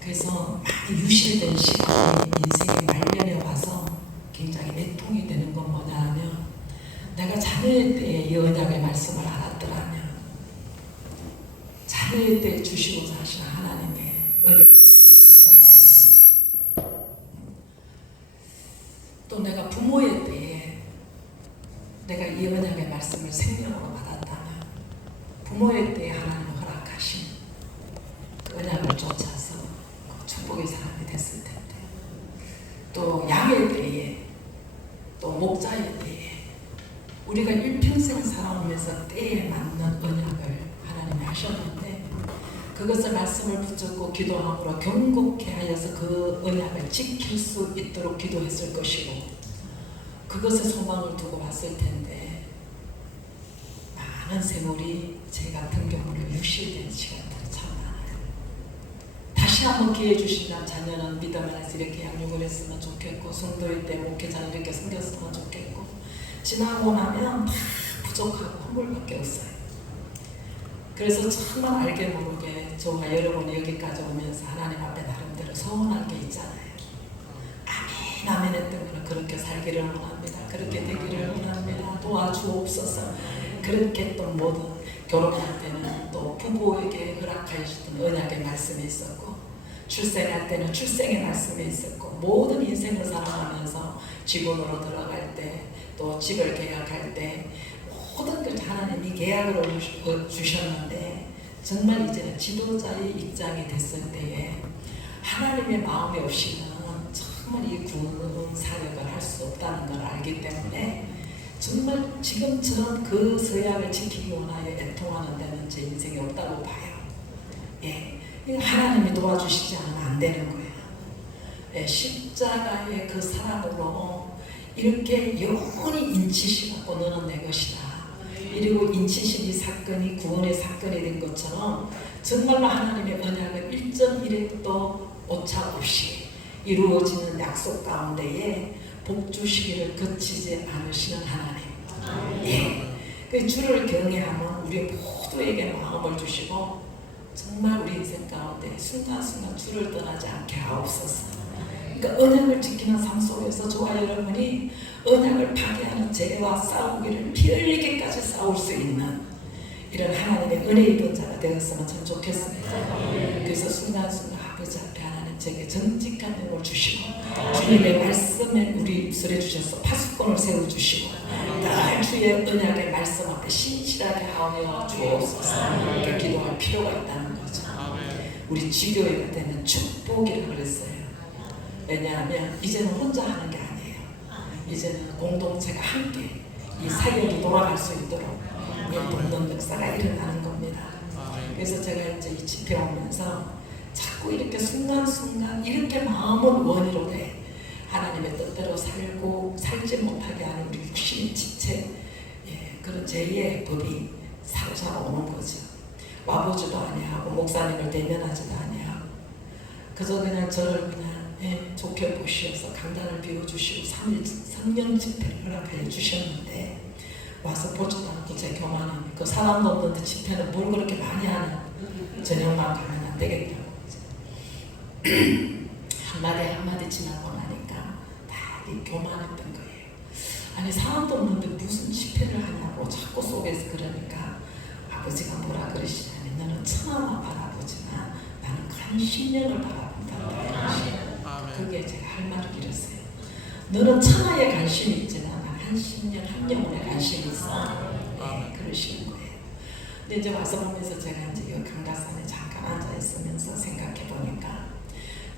그래서 많이 유실된 시간이 인생의 말년에 와서 굉장히 애통이 되는 건 뭐냐 하면, 내가 자녀의 때에 이 언약의 말씀을 알았더라면 자녀의 때에 주시고자 하시는 하나님의 은혜를, 또 내가 부모의 때에 내가 이 언약의 말씀을 생명으로 받았다면 부모의 때에 하나님 허락하신 그 언약을 쫓아서 그 축복의 사람이 됐을 텐데, 또 양의 때에, 또 목자의 때에 우리가 일평생 살아오면서 때에 맞는 언약을 하나님이 하셨는데, 그것을 말씀을 붙잡고 기도함으로 경고케 하여서 그 언약을 지킬 수 있도록 기도했을 것이고, 그것에 소망을 두고 왔을 텐데 많은 세월이 제 같은 경우는 유실된 시간들이 참 많아요. 다시 한번 기회 주신다면 자녀는 믿음 안에서 이렇게 양육을 했으면 좋겠고, 성도일 때 목회자는 이렇게 섬겼으면 좋겠고, 지나고 나면 다 부족하고 허물밖에 없어요. 그래서 정말 알게 모르게 저와 여러분이 여기까지 오면서 하나님 앞에 나름대로 서운할 게 있잖아요. 아멘 아멘 했던 거는 그렇게 살기를 원합니다. 그렇게 되기를 원합니다. 도와주옵소서. 그렇게 또 모든 결혼할 때는 또 부부에게 허락하여 주셨던 언약의 말씀이 있었고, 출생할 때는 출생의 말씀이 있었고, 모든 인생을 살아가면서 직원으로 들어갈 때, 또 집을 계약할 때 모든 걸 하나님이 계약으로 주셨는데, 정말 이제는 지도자의 입장이 됐을 때에 하나님의 마음이 없이는 정말 이 구원 사역을 할 수 없다는 걸 알기 때문에, 정말 지금처럼 그 서약을 지키기 원하여 애통하는 데는 제 인생이 없다고 봐요. 예, 하나님이 도와주시지 않으면 안 되는 거예요. 예, 십자가의 그 사랑으로 이렇게 영원히 인치시고 너는 내 것이다. 그리고 인치신 이 사건이 구원의 사건이 된 것처럼 정말로 하나님의 언약을 1.1획도 오차 없이 이루어지는 약속 가운데에 복 주시기를 거치지 않으시는 하나님. 예, 그 주를 경외하면 우리 모두에게 마음을 주시고 정말 우리 인생 가운데 순간순간 주를 떠나지 않게 하옵소서. 그러니까 언약을 지키는 삶 속에서 저와 여러분이 언약을 파괴하는 죄와 싸우기를 피 흘리기까지 싸울 수 있는 이런 하나님의 은혜 입은 자가 되었으면 참 좋겠습니다. 그래서 순간순간 아버지 앞에 하나님 제게 정직한 영을 주시고, 주님의 말씀에 우리 입술에 주셔서 파수꾼을 세워주시고, 늘 주의 언약의 말씀 앞에 신실하게 하여 주옵소서. 이렇게 기도할 필요가 있다는 거죠. 우리 지교회가 되는 축복이라고 그랬어요. 왜냐하면 이제는 혼자 하는 게 아니에요. 이제는 공동체가 함께 이 사역이 돌아갈 수 있도록 돕는 역사가 일어나는 겁니다. 그래서 제가 이제 이 집회 오면서 자꾸 이렇게 순간순간 이렇게 마음은 원의로 돼 하나님의 뜻대로 살고 살지 못하게 하는 우리 육신의 지체, 그런 죄의 법이 사로잡아오는 거죠. 와보지도 아니하고 목사님을 대면하지도 아니하고 그저 그냥 저를 그냥 좋게 보시어서 강단을 비워주시고 3년 집회를 허락해 주셨는데, 와서 보지도 않고 제 교만함이, 그 사람도 없는데 집회는 뭘 그렇게 많이 하냐, 저녁만 가면 안 되겠냐고 한마디 지나고 나니까 다 교만했던 거예요. 아니 사람도 없는데 무슨 집회를 하냐고 자꾸 속에서 그러니까 아버지가 뭐라 그러시냐면, 너는 천하만 바라보지만 나는 한 10년을 바라본다. 그게 제가 할 말을 잃었어요. 너는 천하에 관심이 있지만 한 10년 한 영혼에 관심이 있어. 그러시는 거예요. 근데 이제 와서 보면서 제가 이제 이 강다산에 잠깐 앉아 있으면서 생각해 보니까,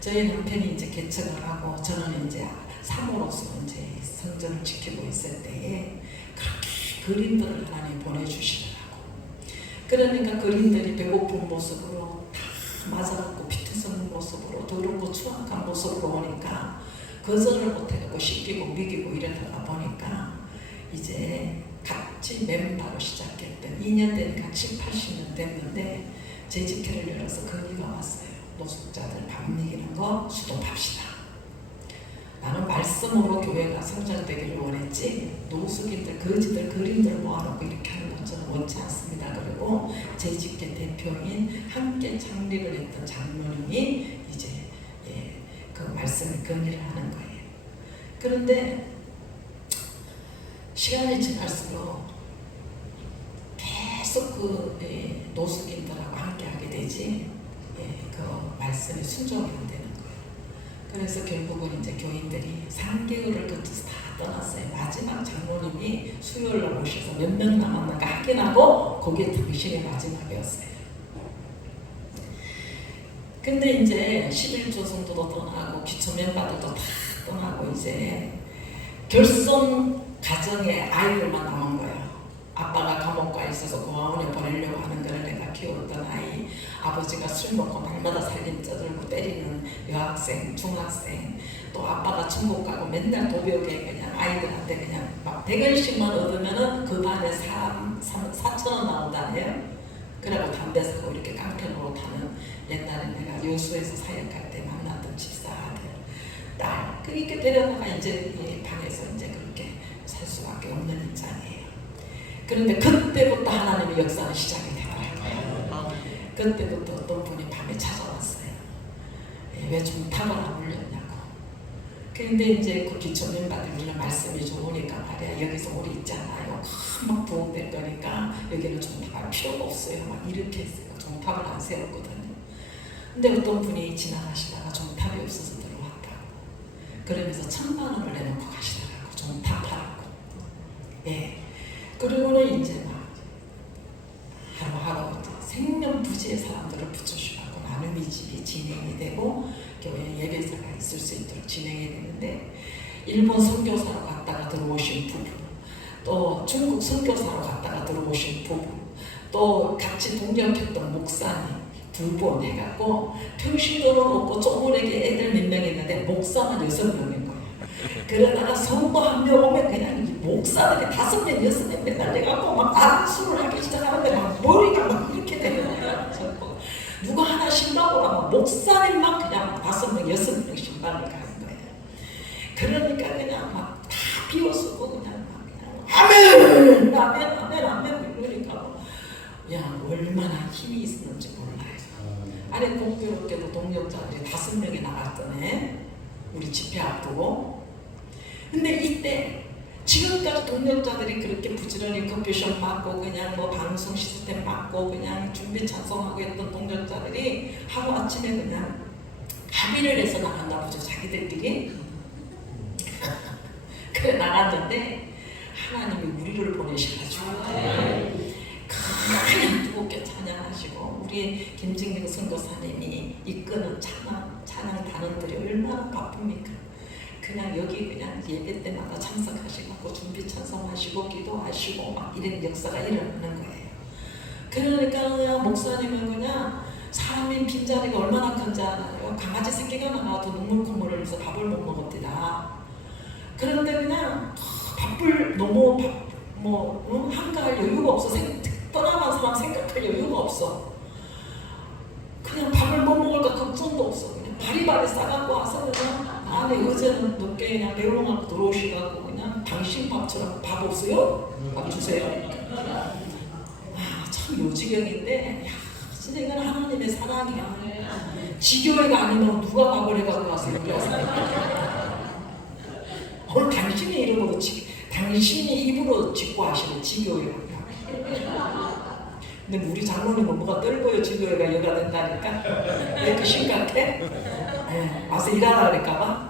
저희 남편이 이제 개척을 하고 저는 이제 사모로서 이제 성전을 지키고 있을 때에 그렇게 그림들을 하나님 보내주시더라고. 그러니까 그림들이 배고픈 모습으로 다 맞아갖고 비틀서는 모습으로 더럽고 추악한 모습으로 오니까 거절을 못해갖고 씻기고 미기고 이러다가 보니까 이제 같이 멤버로 시작했던 2년 되니까 7, 80년 됐는데 제 집회를 열어서 건의가 왔어요. 노숙자들 밥 먹이는 거 수도합시다. 나는 말씀으로 교회가 성장되기를 원했지 노숙인들 거지들 그림들 모아놓고 이렇게 하는 건 저는 원치 않습니다. 그리고 재직계 대표인 함께 창립을 했던 장로님이 이제 그 말씀을 건의를 하는 거예요. 그런데 시간이 지날수록 계속 그 노숙인들하고 함께 하게 되지 그 말씀이 순종이 안 되는 거예요. 그래서 결국은 이제 교인들이 3개월을 거쳐서 다 떠났어요. 마지막 장로님이 수요일날 오셔서 몇 명 남았는가 확인하고 그게 당신의 마지막이었어요. 근데 이제 11조선도도 떠나고 기초 멤버들도 다 떠나고 이제 결손 가정에 아이들만 남은 거예요. 아빠가 감옥가에 있어서 고아원에 보내려고 하는 거를 내가 키웠던 아이, 아버지가 술 먹고 날마다 살림 쪄들고 때리는 여학생, 중학생, 또 아빠가 천국 가고 맨날 도벽에 그냥 아이들한테 그냥 막 100원씩만 얻으면은 그 반에 4,000원 나온다네요. 그리고 담배 사고 이렇게 깡패로 타는 옛날에 내가 여수에서 사역할 때 만났던 집사 아들, 딸, 그렇게 데려다가 이제 이 방에서 이제 그렇게 살 수밖에 없는 입장이에요. 그런데 그때부터 하나님의 역사는 시작이 되더라고요. 그때부터 어떤 분이 밤에 찾아왔어요. 왜 중탑을 안 올렸냐고. 그런데 이제 그 기초 멤버들은 말씀이 좋으니까 말이야, 여기서 우리 있잖아요. 막 부흥될 거니까 여기는 중탑할 필요가 없어요. 막 이렇게 했어요. 중탑을 안 세웠거든요. 근데 어떤 분이 지나가시다가 중탑이 없어서 들어왔다고. 그러면서 1,000만 원을 내놓고 가시더라고. 중탑하라고. 예. 그리고는 이제 막 하루하루 생명부지의 사람들을 붙여주라고 나눔이 집이 진행이 되고 교회 예배사가 있을 수 있도록 진행이 되는데, 일본 선교사로 갔다가 들어오신 부부, 또 중국 선교사로 갔다가 들어오신 부부, 또 같이 동역했던 목사님 2분 해갖고 평신도는 없고 쪼무레기 애들 몇 명 있는데 목사만 6명인 거예요. 그러다가 성도 한 명 오면 그냥 목사들이 5명, 6명 매달려갖고 막 안수를 하기 시작하는데 막 머리가 막 이렇게 되는 거예요. 누가 하나 신방을 하면 목사님만 그냥 5명, 6명 신방을 가는 거예요. 그러니까 그냥 막 다 비워쓰고 그냥 아멘, 아멘, 아멘, 아멘 그러니까 야, 얼마나 힘이 있었는지 몰라요. 아래 공교롭게도 동역자들이 5명이 나갔더네. 우리 집회 앞두고. 근데 이때 지금까지 동역자들이 그렇게 부지런히 커피숍 맡고 그냥 뭐 방송 시스템 맡고 그냥 준비 찬송하고 했던 동역자들이 하루아침에 그냥 합의를 해서 나간다 보죠. 자기들끼리. 그래 나갔는데 하나님이 우리를 보내셔가지고 그냥 두껍게 찬양하시고 우리 김진경 선교사님이 이끄는 찬양 단원들이 얼마나 바쁩니까? 그냥 여기 그냥 예배 때마다 참석하시고 준비 찬송하시고 기도하시고 막 이런 역사가 일어나는 거예요. 그러니까 그냥 목사님은 그냥 사람이 빈자리가 얼마나 큰지 알아요. 강아지 새끼가 나가도 눈물 콧물을 흘려서 밥을 못 먹었대다. 그런데 그냥 밥을 너무 한가할 여유가 없어. 떠나간 사람 생각할 여유가 없어. 그냥 밥을 못 먹을까 걱정도 없어. 그냥 바리바리 싸갖고 와서 그냥 안에 의자는 높게 그냥 배웅하고 들어오시라고 그냥 당신 밥처럼 밥 없어요? 밥 주세요. 참 요지경인데 진짜 이건 하나님의 사랑이야. 지교회가 아니면 누가 밥을 해가지고 와서 요리하세요? 오늘 당신의 이름으로 당신이 입으로 짓고 하시는 지교회가. 근데 우리 장로님은 뭐가 떨고요. 지교회가 여가 된다니까. 왜 그 심각해? 네, 와서 일하라 그럴까봐.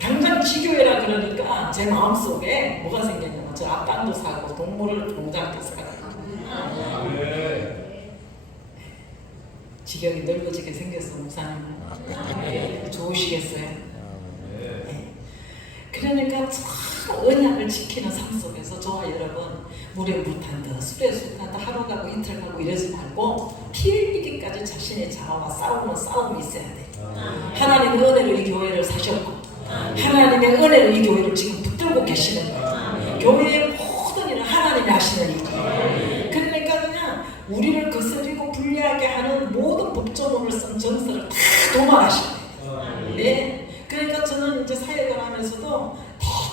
당장 지교회라 그러니까 제 마음속에 뭐가 생겼냐면 저 앞단도 사고 동물을 공장도 사고 지경이 넓어지게 생겼어. 목사님은 좋으시겠어요? 네. 그러니까 참 언약을 지키는 삶 속에서 저와 여러분 물에 물 탄다, 술에 술 탄다, 하루 가고 이틀 가고 이러지 말고 피 흘리기까지 자신의 자아와 싸움이 있어야 돼. 하나님의 은혜로 이 교회를 사셨고 하나님의 은혜로 이 교회를 지금 붙들고 계시는 거예요. 교회의 모든 일은 하나님이 하시는 일이에요. 그러니까 그냥 우리를 거스리고 불리하게 하는 모든 법조문을 쓴 전설을 다 도말하시는 거예요. 네. 하면서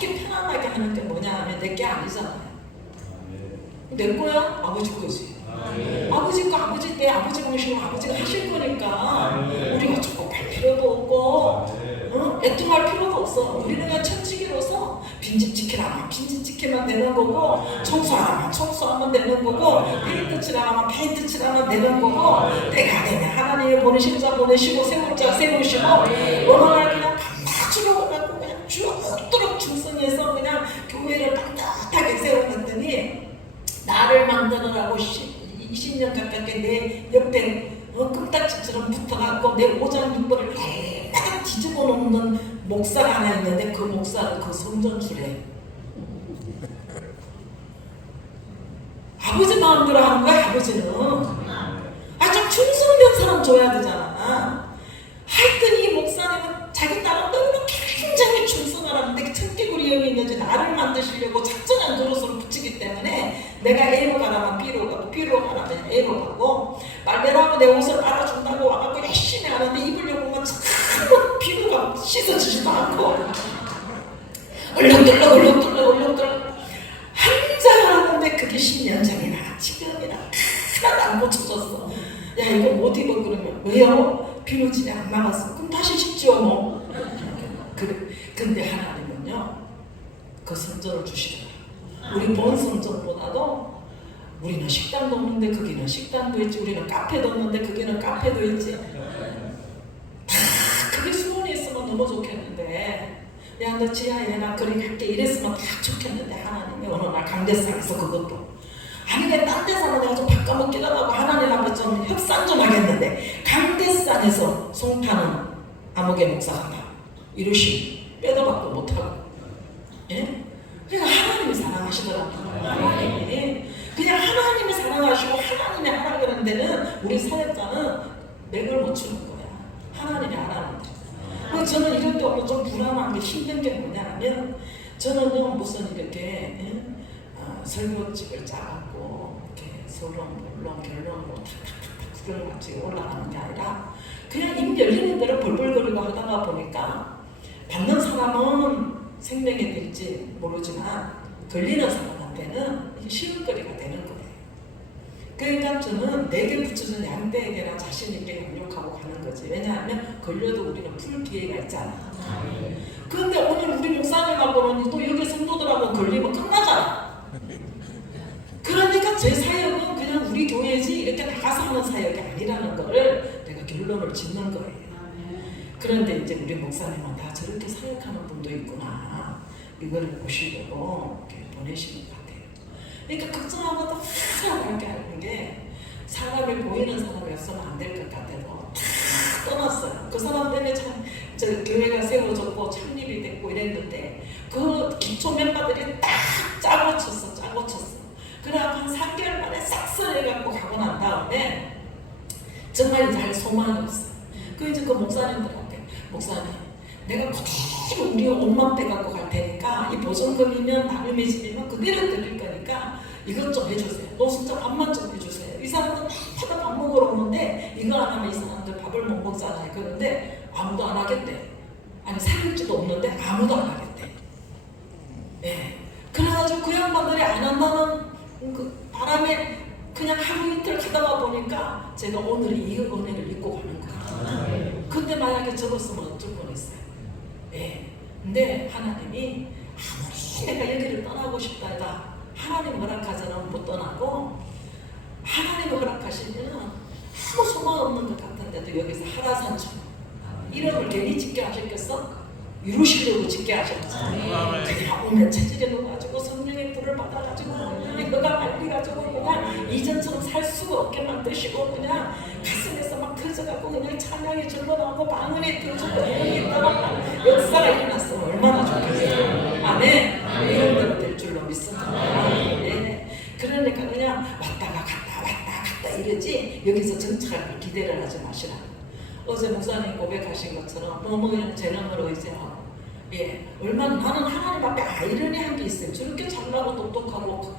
되게 편안하게 하는 게 뭐냐 하면 내 게 아니잖아요. 내 거야? 아버지 거지. 아버지 거 아버지 때 아버지 방식으로 아버지가 하실 거니까 우리가 조급할 필요도 없고 애통할 필요도 없어. 우리는 그냥 천지기로서 빈집 지키라면 빈집 지키면 되는 거고, 청소하라면 청소하면 되는 거고, 페인트 칠하라면 페인트 칠하면 되는 거고, 때가 되면 하나님이 보내신 자 보내시고 세울 자 세우시고, 어느 날 그냥 밤낮으로 갖고 그냥 죽도록 충성해서 그냥 교회를 떳떳하게 세워놨더니 나를 만드느라고 20년 가깝게 내 옆에 끔딱지처럼 붙어갖고 내 오장육부를 딱 뒤집어 놓는 목사가 하나 있는데 그 목사는 그 성전주래. 아버지 마음대로 하는 거야. 아버지는 좀 충성된 사람 줘야 되잖아. 하여튼 이 목사님은 자기 나름대로 굉장히 충성하라는데 청개구리 형이 있는지 나를 만드시려고 작정한 그릇으로 붙이기 때문에 내가 A로 가라면 B로 가고 B로 가라면 A로 가고, 빨래라고 내 옷을 빨아준다고 와갖고 열심히 하는데 입으려고 하면 자꾸 피부가 씻어지지도 않고 얼렁덜렁 한장 하는데 그게 10년 전이나 지금이나 하나도 안 고쳐졌어. 야 이거 못 입어. 그러면 왜요? 비누칠이 안 나갔어. 그럼 다시 씻죠 뭐. 그래. 근데 하나님은요 그 성전을 주시더라. 우리 본 성전보다도 우리는 식당도 없는데 거기는 식당도 있지, 우리는 카페도 없는데 거기는 카페도 있지. 다 그게 수원에 있으면 너무 좋겠는데, 야 너 지하에 나 그리 갈게 이랬으면 다 좋겠는데 하나님이 어느 날 강대상에서 그것도 아니 왜 딴 데서는 내가 좀 바꿔먹기도 하고 하나님 앞에 좀 협상 좀 하겠는데 강대상에서 송파는 아무개 목사가 다 이러시 빼도 박도 못하고. 예? 그러니까 하나님이 사랑하시더라고요. 하나님이 그냥 하나님이 사랑하시고 하나님이 하라 그러는 데는 우리 사역자는 맥을 못 추는 거야. 하나님이 하라는데. 그래서 저는 이럴 때 오늘 좀 불안한 게 힘든 게 뭐냐면, 저는요 무슨 이렇게 설교집을 짜갖고 이렇게 서론, 본론, 결론으로 탁탁탁 구별같이 올라가는 게 아니라 그냥 입 열리는 대로 벌벌거리고 하다가 보니까 받는 사람은 생명이 될지 모르지만 걸리는 사람한테는 시험거리가 되는 거예요. 그러니까 저는 내게 붙여준 양떼에게나 자신 있게 양육하고 가는 거지. 왜냐하면 걸려도 우리는 풀 기회가 있잖아. 그런데 오늘 우리 목사님하고는 또 여기 성도들하고 걸리면 끝나잖아. 그러니까 제 사역은 그냥 우리 교회지 이렇게 나가서 하는 사역이 아니라는 거를 내가 결론을 짓는 거예요. 그런데 이제 우리 목사님은 다 저렇게 사역하는 분도 있구나, 이거를 보시려고 이렇게 보내시는 것 같아요. 그러니까 걱정하고도 항상 그렇게 하는 게, 사람이 보이는 사람이 없으면 안 될 것 같아도 다 떠났어요. 그 사람 때문에 참 저 교회가 세워졌고 창립이 됐고 이랬는데 그 기초 멤버들이 딱 짜고 쳤어. 그래 한 3개월 만에 싹쓸이해갖고 가고 난 다음에 정말 이제 할 소망이 없어요. 그 이제 그 목사님들한테, 목사님 내가 그대로 우리 옷만 빼갖고 갈 테니까 이 보증금이면 나름의 집이면 그대로 드릴 거니까 이것 좀 해주세요. 너 진짜 밥만 좀 해주세요. 이 사람은 다들 밥 먹으러 오는데 이거 안 하면 이 사람들 밥을 못 먹잖아요. 그런데 아무도 안 하겠대. 아니 사육지도 없는데 아무도 안 하겠대. 네. 그래가지고 그 양반들이 안 한다는 그 바람에 그냥 하루 이틀 가다가 보니까 제가 오늘 이 은혜를 입고 가는 거예요. 근데 만약에 접었으면 어쩔 뻔했어요. 예. 근데 하나님이 아무리 내가 여기를 떠나고 싶다 해도 하나님 허락하자는 못 떠나고, 하나님 허락하시면 아무 소망 없는 것 같은데도 여기서 하라산처럼 이름을 괜히 짓게 하셨겠어? 이루시려고 짓게 하셨지. 그냥 오면 체질에 넣어가지고 성령의 불을 받아가지고 그냥 너가 말리가지고 그냥 이전처럼 살 수가 없게 만드시고 그냥 가슴에서 막 터져갖고 그냥 찬양이 절로 나오고 방언이 터지고 영이 따라가 역사가 일어났으면 얼마나 좋겠어요. 아멘. 이런 대로 될 줄로 믿습니다. 네. 그러니까 그냥 왔다가 갔다 이러지 여기서 정착할 기대를 하지 마시라. 어제 목사님 고백하신 것처럼 너무 그냥 재능으로 의지하고, 예, 얼마나 나는 하나님 앞에 아이러니한 게 있어요. 저렇게 잘나고 똑똑하고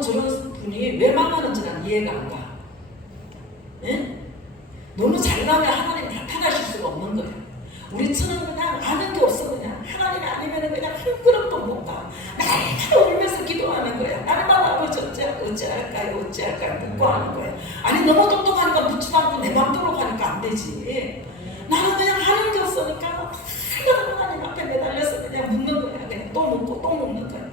저런 분이 왜 망하는지 난 이해가 안 가. 예? 너무 잘나면 하나님 나타나실 수가 없는 거예요. 우리처럼 그냥 아는 게 없어. 그냥 하나님이 아니면 그냥 한 그릇도 못 가. 맨날 울면서 기도하는 거야. 날마다 아버지 어찌할까요? 묻고 하는 거야. 아니 너무 똑똑하니까 묻지도 않고 내 맘대로 가니까 안 되지. 나는 그냥 하는 게 없으니까 하나님 앞에 매달려서 그냥 묻는 거야. 그냥 또 묻고 또 묻는 거야.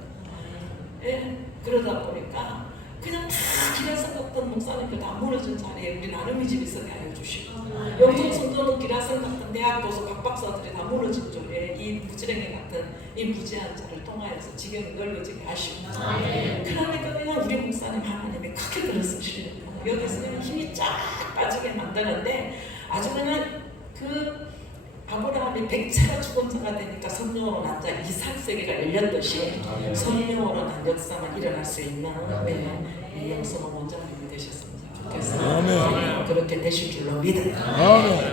예, 그러다 보니까 그냥 다 기라성 같은 목사님들 다 무너진 자리에 우리 나름의 집이 서게 하여 주시고, 영성 선도는 기라성 같은 대학 교수 각박사들이 다 무너진 자리에 이 부지런히 같은 이 무지한 자를 통하여서 지경이 넓어지게 하시고, 그러니까 그냥 우리 목사님 하나님이 크게 들어쓰시는 거예요. 여기서 그냥 힘이 쫙 빠지게 만드는데, 아주 그냥 그 아브라함이 백체가 죽은 자가 되니까 성령으로 난 자 이삭세계가 열렸듯이 성령으로 난 역사만 일어날 수 있는 이 영성은 원장님이 되셨으면 좋겠어요. 그렇게 되실 줄로 믿어요.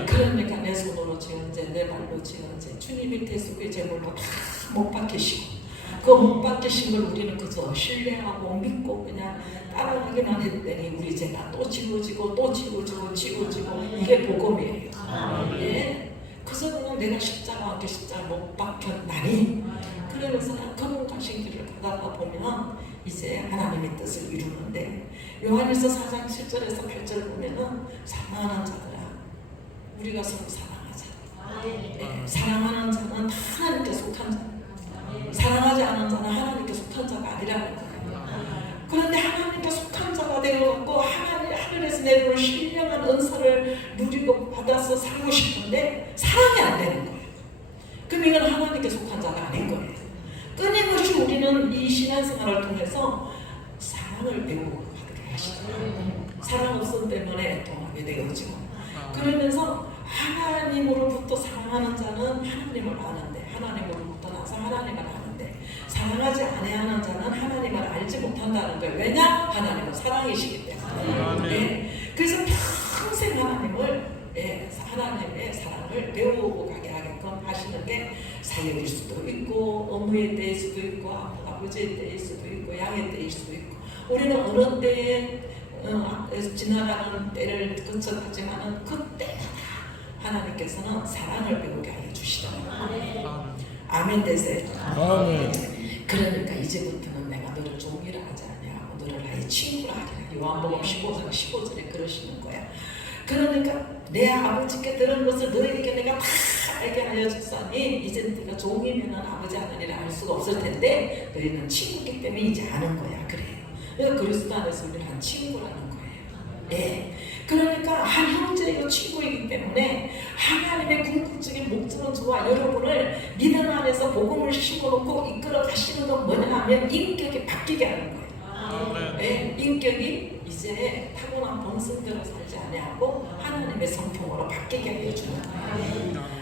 그러니까 내 손으로 지은 죄, 내 발로 지은 죄, 주님이 대속의 제물로 다 못 박히시고, 그 못 박히신 걸 우리는 그저 신뢰하고 믿고 그냥 따라가기만 했더니 우리 죄가 또 지워지고 또 지워지고 이게 복음이에요. 예. 그래서 그냥 내가 십자가 앞에 십자가 못 박혔나니, 그러면서 그분 가신 길을 가다가 보면 이제 하나님의 뜻을 이루는데, 요한일서 4장 7절에서 8절 보면은 사랑하는 자들아 우리가 서로 사랑하자. 네, 사랑하는 자는 하나님께 속한 자, 사랑하지 않은 자는 하나님께 속한 자가 아니라는 거예요. 그런데 하나님께 속한 자가 되어갖고 하늘에서 내려올 신령한 은사를 누리고 받아서 살고 싶은데 사랑이 안 되는 거예요. 그럼 이건 하나님께 속한 자가 아닌 거예요. 끊임없이 우리는 이 신앙생활을 통해서 사랑을 배우고 가게 하시더라고요. 사랑 없음 때문에 애통하게 되어지고, 그러면서 하나님으로부터 사랑하는 자는 하나님을 아는데, 하나님으로부터 나서 하나님을 아는데, 사랑하지 아니하는 자는 하나님을 알지 못한다는 거예요. 왜냐? 하나님은 사랑이시기 때문에. 네. 그래서 평생 하나님을, 하나님의 사랑을 배우고 가게 하게끔 하시는 게 사역일 수도 있고, 업무의 때일 수도 있고, 아버지의 때일 수도 있고, 양의 때일 수도 있고, 우리는 어느 때에 지나가는 때를 거쳐가지만은 그때마다 하나님께서는 사랑을 배우게 하여 주시더라고요. 아멘 되세요. 아멘. 그러니까 이제부터는 내가 너를 종이라 하지 아니하고 너를 나의 친구라 하리라. 요한복음 15장 15절에 그러시는 거야. 그러니까 내 아버지께 들은 것을 너희에게 내가 다 알게 하여 줬으니 이제 네가 종이면 아버지 하나님을 알 수가 없을 텐데 너희는 친구이기 때문에 이제 아는 거야. 그래요. 그러니까 그리스도 안에서 우리는 한 친구라는 거예요. 네. 그러니까 한 형제이고 친구이기 때문에 하나님의 궁극적인 목적은 저와 여러분을 믿음 안에서 복음을 심어놓고 이끌어 가시는 건 뭐냐 하면 인격이 바뀌게 하는 거예요. 네. 인격이 이제 타고난 본성대로 살지 아니하고 하나님의 성품으로 바뀌게 해주는 거예요.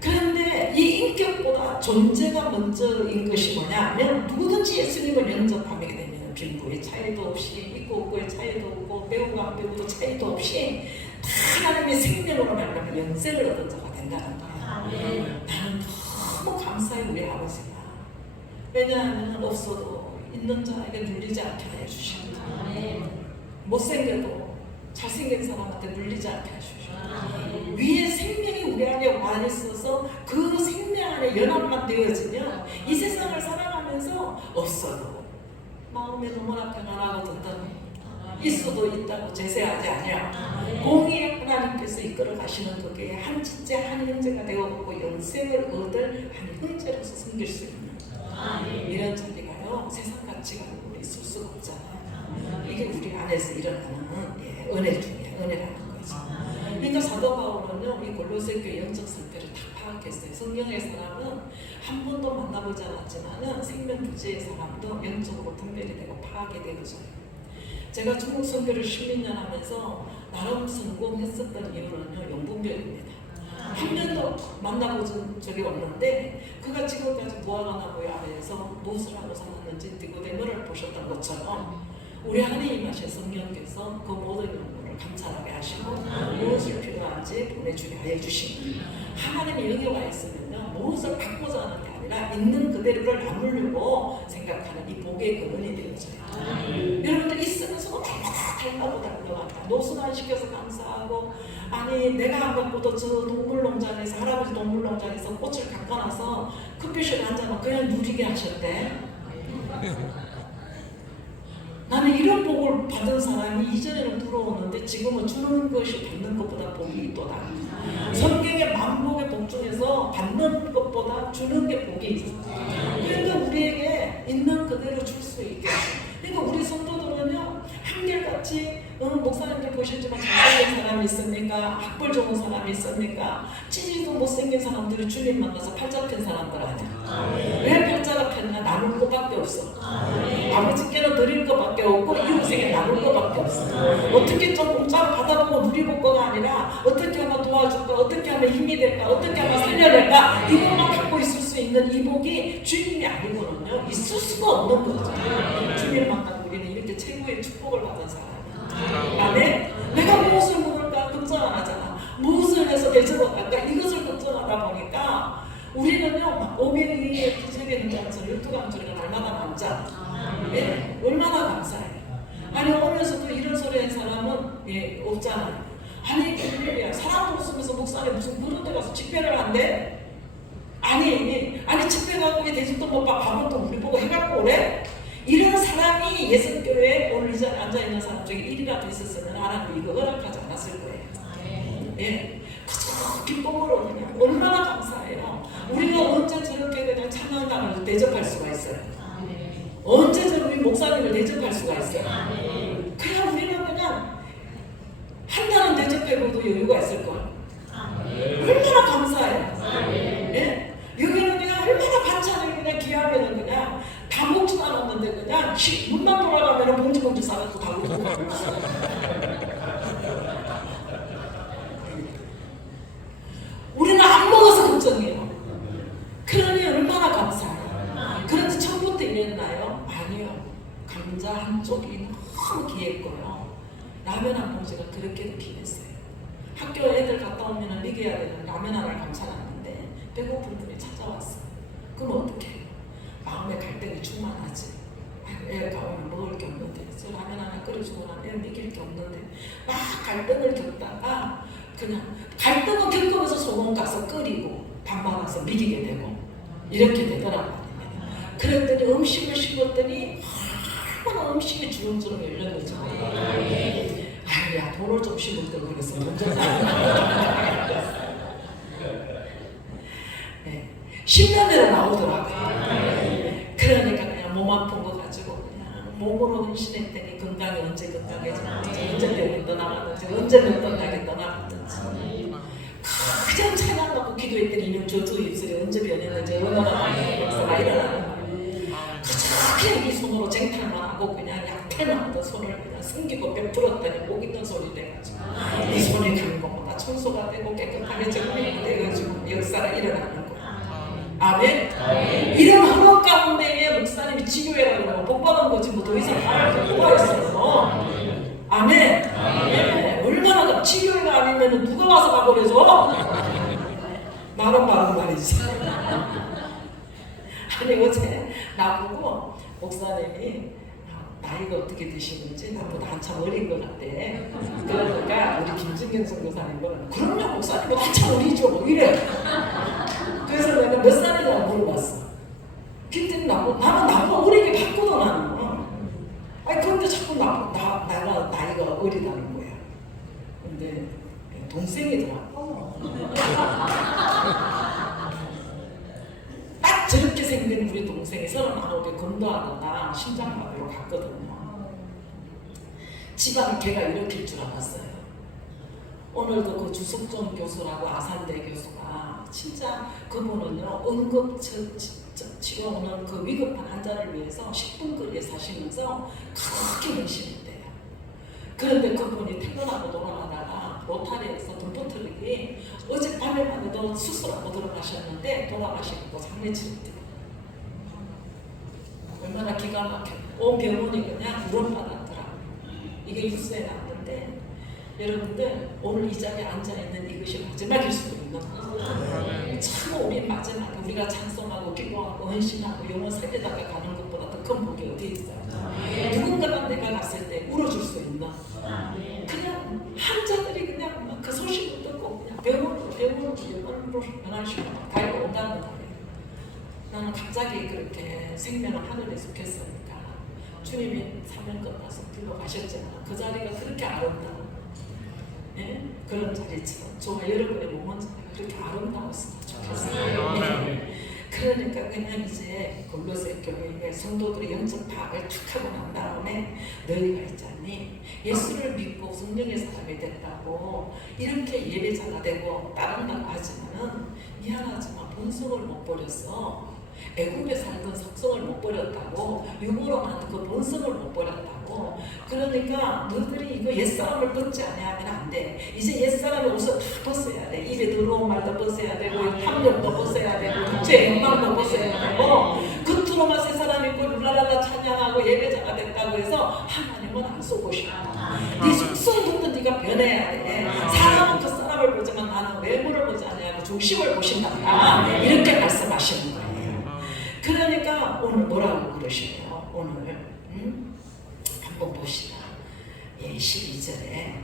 그런데 이 인격보다 존재가 먼저인 것이 뭐냐 하면, 누구든지 예수님을 영접하게 되면 빈부의 차이도 없이, 있고 없고의 차이도 없고, 배우고 안 배우도 차이도 없이 다 하나님의 생명으로 말하면 영생을 얻은 자가 된다는 거예요. 나는 너무 감사해 우리 아버지가. 왜냐하면 없어도 있는 자에게 눌리지 않게 해주시고, 못생겨도 잘생긴 사람한테 눌리지 않게 해주시고, 위에 생명이 우리 안에 와 있어서 그 생명 안에 연합만 되어지면 이 세상을 살아가면서 없어도 마음에 너무나 평안하고 든든해. 있어도 있다고 제세하지 아니하고 공의의 하나님께서 이끌어 가시는 그게 한 진짜 한 형제가 되어갖고 영생을 얻을 한 형제로서 섬길 수 있는 이런 자리가요, 세상 가치가로 있을 수가 없잖아요. 이게 우리 안에서 일어나는 은혜 중에 은혜라는 거죠. 그러니까 사도 바울은요, 이 골로새 교회 영적 상태를 다 파악했어요. 성경의 사람은 한 번도 만나보지 않았지만은 생명 부지의 사람도 영적으로 분별이 되고 파악이 되어져요. 제가 중국 선교를 10년 하면서 나름 성공했었던 이유는요, 영분별입니다. 한 명도 만나본 적이 없는데 그가 지금까지 보아가나무의 아래에서 무엇을 하고 살았는지 니고데모를 보셨던 것처럼 우리 안에 임하신 성령께서 그 모든 연구를 감찰하게 하시고 무엇을 필요하는지 얼마든지 보내주게 해주십니다. 하나님이 여기 와 있으면요, 무엇을 바꾸자 하는 게 아니라 있는 그대로를 나누려고 생각하는 이 복의 근원이 되어져요. 여러분들 있으면서도 달라고 달려간다. 노순환 시켜서 감사하고, 아니 내가 안 갖고도 저 동물농장에서, 할아버지 동물농장에서 꽃을 갖고 나서 커피숍에 앉아서 그냥 누리게 하셨대. 나는 이런 복을 받은 사람이 이전에는 부러웠는데 지금은 주는 것이 받는 것보다 복이 있도다. 성경의 만복의 복 중에서 받는 것보다 주는 게 복이 있어. 그러니까 우리에게 있는 그대로 줄 수 있게. 그러니까 우리 성도들은요, 한결같이 목사님들 보시지만 잘생긴 사람이 있습니까? 학벌 좋은 사람이 있습니까? 찌질도 못생긴 사람들이 주님 만나서 팔자 편 사람들 아니야. 왜 팔자가 폈나? 나눌 것밖에 없어. 아버지께는 드릴 것밖에 없고 이웃에게 나눌 것밖에 없어. 어떻게 좀 공짜로 받아보고 누리볼 거가 아니라 어떻게 하면 도와줄까? 어떻게 하면 힘이 될까? 어떻게 하면 살려낼까? 이것만 갖고 있을 수 있는 이 복이 주님이 아니고는요, 있을 수가 없는 거죠. 주님 만나고 우리는 이렇게 최고의 축복을 받은 사람이야. 아멘? 내가 무엇을 먹을까 걱정 안 하잖아. 무엇을 해서 대접을 할까? 이것을 걱정하다 보니까 우리는요, 막 500이 세계 능장처럼 12강처럼 날마다 남잖아. 예? 얼마나 감사해요. 아니 오면서도 이런 소리 한 사람은 예, 없잖아요. 아니 그일이야. 사람도 없으면서 목사님 무슨 그런 데 가서 집회를 한대? 아니 집회 가고 왜 대접도 못 받고 밥은 또 우리 보고 해갖고 오래? 이런 사람이 예수교회에 오늘 이 자리에 앉아있는 사람 중에 1이라도 있었으면 하나님 이거 허락하지 않았을 거예요. 예. 그저 기쁨으로 그냥 얼마나 감사해요. 우리가 언제 저렇게 그냥 찬양단을 대접할 수가 있어요. 언제 저렇게 목사님을 대접할 수가 있어요. 그냥 우리는 그냥 한 달은 대접해봐도 여유가 있을걸. 얼마나 감사해요. 예? 여기는 그냥 얼마나 반찬을 그냥 귀하면은 그냥 다 먹지도 않았는데 그냥 눈만 돌아가면 봉지 싸갖고 다 먹고 우리는 안 먹어서 걱정해요. 그러니 얼마나 감사해요. 그런데 처음부터 이랬나요? 아니요. 감자 한 쪽이 너무 귀했고요. 라면 한 봉지가 그렇게도 귀했어요. 학교 애들 갔다 오면 먹여야 되는 라면 하나를 감사하는데 배고픈 분이 찾아왔어요. 그럼 어떻게 해요? 마음의 갈등이 충만하지. 애가 오면 먹을 게 없는데 저 라면 하나 끓여주고 나면 애 먹일 게 없는데 막 갈등을 겪다가 그냥 갈등을 겪으면서 소금 가서 끓이고 밥 말아서 먹이게 되고 이렇게 되더란 말이에요. 그랬더니 음식을 씹었더니 얼마나 음식이 주렁주렁 열렸는지 모르겠어요. 아야 돈을 좀 씹을 걸 그랬어. 네. 10년 내로 나오더라고요. 그러니까 그냥 몸 아픈 거 가지고 그냥 몸으로 헌신했더니 건강이 언제 건강해졌는지 언제 병이 떠나갔는지 언제 몇 번까지 떠나갔는지 그냥 찬양 받고 기도했더니 이놈 저주 입술이 언제 변했는지 얼마나 많은 역사가 일어나는 거예요. 그냥 이 손으로 쟁탈만 하고 그냥 약탈만 손을 그냥 숨기고 베풀었더니 목 있는 소리 돼가지고 이 손이 가는 것보다 청소가 되고 깨끗하게 정리가 돼가지고 역사가 일어나는 거예요. 아멘? 이런 허락 가운데에 목사님이 치료해라 그러면 복 받은 거지 뭐 더 이상 말할 게 뭐가 있어요. 아멘? 네. 얼마나 치료가 아니면 누가 와서 가버려줘? 말은 말이지. 아니 어제 나보고 목사님이 나이가 어떻게 되시는지 나보다 한참 어린 것 같대. 그러니까 우리 김진경 선교사님은 그럼요 목사님은 한참 어리죠 이래. 그래서 내가 몇 살이냐고 물어봤어. 그때 나는 어리게 바꾸더 나는. 아니 그런데 자꾸 나가 나이가 어리다는 거야. 근데 동생이더라고. 딱 저렇게 생긴 우리 동생이 39에 검도하다가 심장마비로 갔거든요. 집안 걔가 이렇게일 줄 알았어요. 오늘도 그 주석종 교수라고 아산대 교수가 진짜 그분은요 응급치료는 그 위급한 환자를 위해서 10분 거리에 사시면서 그렇게 열심했대요. 그런데 그분이 퇴근하고 돌아가다가 로타리에서 등포트럭이 어젯밤에만 해도 수술하고 들어가셨는데 돌아가시고 장례치렀대요. 얼마나 기가 막혀. 온 병원이 그냥 우렁받았더라고요. 이게 뉴스에 나왔는데 여러분들 오늘 이 자리에 앉아있는 이것이 마지막일 수도 있는 거예요. 참 우리 마지막에 우리가 찬송하고 기도하고 헌신하고 영혼 살리다가 가는 것보다 더 큰 복이 어디 있어요. 누군가가 내가 갔을 때 울어줄 수 있는 그냥 환자들이 그냥 막 그 소식을 듣고 그냥 병원으로 변화시키고 달려온다는 거예요. 나는 갑자기 그렇게 생명을 하늘에 속했으니까 주님이 사명 끝나서 들고 가셨잖아. 그 자리가 그렇게 아름다워. 예? 그런 자리처럼 정말 여러분의 몸은 그렇게 아름다웠으면 좋겠어요. 네. 그러니까 그냥 이제 골로새 교회의 성도들이 영적 파악을 툭 하고 난 다음에 너희가 있잖니 예수를 믿고 성령의 사람이 됐다고 이렇게 예배자가 되고 따른다고 하지만은 미안하지만 본성을 못 버렸어. 애국에 살던 속성을 못 버렸다고, 육으로 난 그 본성을 못 버렸다고. 그러니까 너희들이 이거 옛사람을 벗지 않으면 안 돼. 이제 옛사람의 옷을 다 벗어야 돼. 입에 들어온 말도 벗어야 되고, 탐욕도 벗어야 되고, 육체의 욕망도 벗어야 되고, 겉으로만 새 사람 있고 룰라랄라 찬양하고 예배자가 됐다고 해서 하나님은 안 쏘고 싶어. 네 속성부터 네가 변해야 돼. 사람은 그 사람을 보지만 나는 외모를 보지 않냐고 중심을 보신다. 이렇게 말씀하시는 거예요. 그러니까 오늘 뭐라고 그러시네요. 오늘 한번 봅시다. 12절에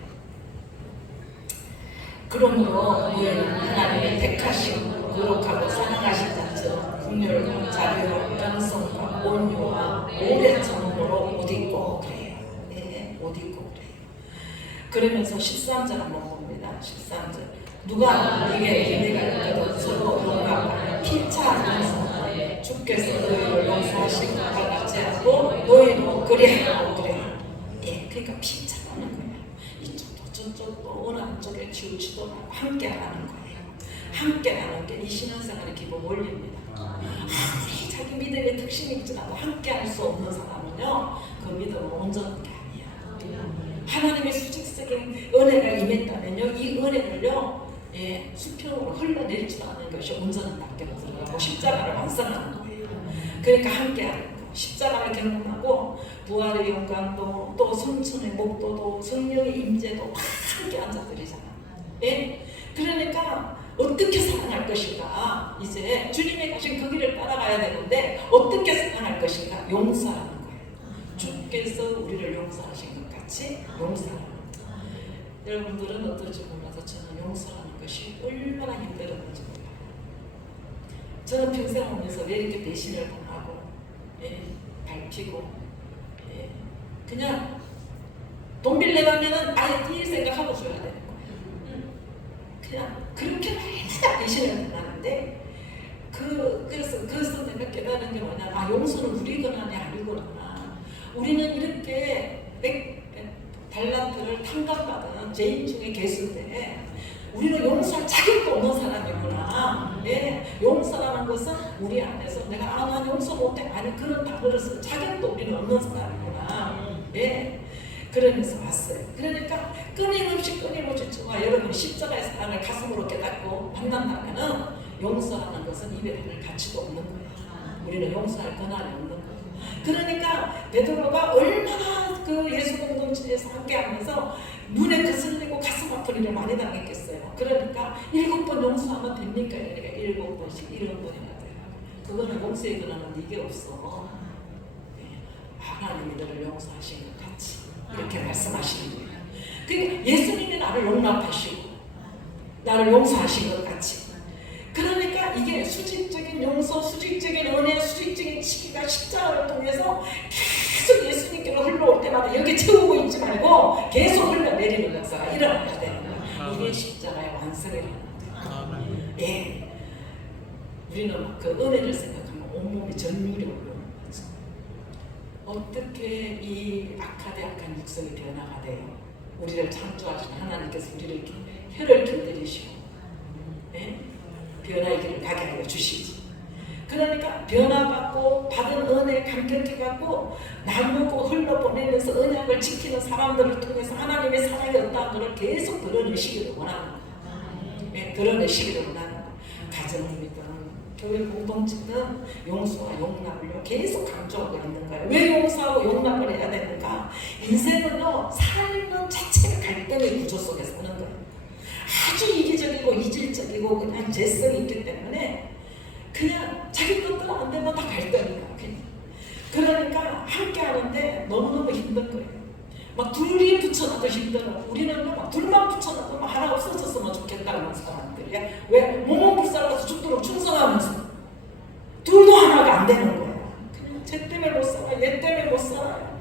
그러므로 너희는 하나님의 택하신 거룩하고 사랑하신 자처럼 긍휼과 자비와 겸손과 온유와 오래 참음으로 옷 입고 그래요. 네, 옷 입고 그래요. 그러면서 13절 한번 봅니다. 13절 누가 네게 기회가 있거든 서로 용납하여 피차하면서 주께서 너희를 용서하시고 같이 하고 너희도 그리하고 그래요. 예, 그러니까 피차하는 거예요. 이쪽도 저쪽도 어느 한쪽에 치우치도 말고 함께 하는 거예요. 함께 하는 게 이 신앙생활의 기본 원리입니다. 아무리 자기 믿음의 특징이 있지라도 함께 할 수 없는 사람은요, 그 믿음은 온전한 게 아니야. 하나님의 수직적인 은혜가 임했다면요, 이 은혜를요, 예, 수평으로 흘러내릴 줄 아는 것이 온전한 답변이고 십자가를 완성하는 거예요. 그러니까 함께하는 거. 십자가를 경험하고 부활의 영광도 또 성천의 목도도 성령의 임재도 다 함께한 자들이잖아. 예? 그러니까 어떻게 사랑할 것인가? 이제 주님이 가신 그 길을 따라가야 되는데 어떻게 사랑할 것인가? 용서하는 거예요. 주께서 우리를 용서하신 것 같이 용서하는 거예요. 여러분들은 어떨지 몰라서 저는 용서하는 것이 얼마나 힘들었는지 몰라요. 저는 평생 오면서 왜 이렇게 배신을 당하고, 예, 밟히고, 예, 그냥 돈 빌려가면은 아예 뛸 생각하고 줘야 되는 거예요. 그냥 그렇게 많이 배신을 당하는데, 그래서 내가 깨달은 게 뭐냐, 아, 용서는 우리 권한이 아니구나. 우리는 이렇게 달란트를 탕감받은 죄인 중에 개수인데 우리는 용서할 자격도 없는 사람이구나. 예, 용서라는 것은 우리 안에서 내가 난 용서 못해 아니 그런 단어를 쓸 자격도 우리는 없는 사람이구나. 예, 그러면서 왔어요. 그러니까 끊임없이 저와 여러분 십자가의 사랑을 가슴으로 깨닫고 만난다면은 용서라는 것은 입에 담을 가치도 없는 거예요. 우리는 용서할 권한이 없는 거예요. 그러니까 베드로가 얼마나 그 예수 공동체에서 함께하면서 눈에 거슬리고 가슴 아픈 일을 많이 당했겠어요. 그러니까 7번 용서하면 됩니까? 그러니까 7번씩 7번이나 돼요. 그거는 용서의 권한은 이게 없어. 하나님이 너를 용서하신 것 같이 이렇게 말씀하시는 거예요. 그러니까 예수님이 나를 용납하시고 나를 용서하신 것 같이. 그러니까 이게 수직적인 용서, 수직적인 은혜, 수직적인 치기가 십자가를 통해서 계속 예수님께로 흘러올 때마다 여기 채우고 있지 말고 계속 흘러내리는 역사가 일어나야 되는 거야. 이게 십자가의 완성이라는 거야. 예, 우리는 그 은혜를 생각하면 온몸이 전율이 올라오는 거죠. 어떻게 이 악한 육성이 변화가 돼요? 우리를 창조하신 하나님께서 우리를 혀를 길들이시고, 예? 변화의 길을 가게 하여 주시지. 그러니까 변화받고 받은 은혜에 감격해갖고 나누고 흘러보내면서 언약을 지키는 사람들을 통해서 하나님의 사랑이 없다는 것을 계속 드러내시기를 원하는 거예요. 네, 드러내시기를 원하는 거예요. 가정이든 교회 공동체는 용서와 용납을요 계속 강조하고 있는 거예요. 왜 용서하고 용납을 해야 되는가? 인생은요 삶은 자체가 갈등의 구조 속에 사는 거예요. 아주 이기적이고 이질적이고 그냥 재성이 있기 때문에 그냥 자기 뜻대로 안 되면 다 갈등이에요. 그러니까 함께 하는데 너무너무 힘든 거예요. 막 둘이 붙여놔도 힘들어. 우리는 막 둘만 붙여놔도 막 하나 없어졌으면 좋겠다는 사람들이 왜 몸은 불살라서 죽도록 충성하면서 둘도 하나가 안 되는 거예요. 그냥 쟤 때문에 못 살아, 얘 때문에 못 살아요.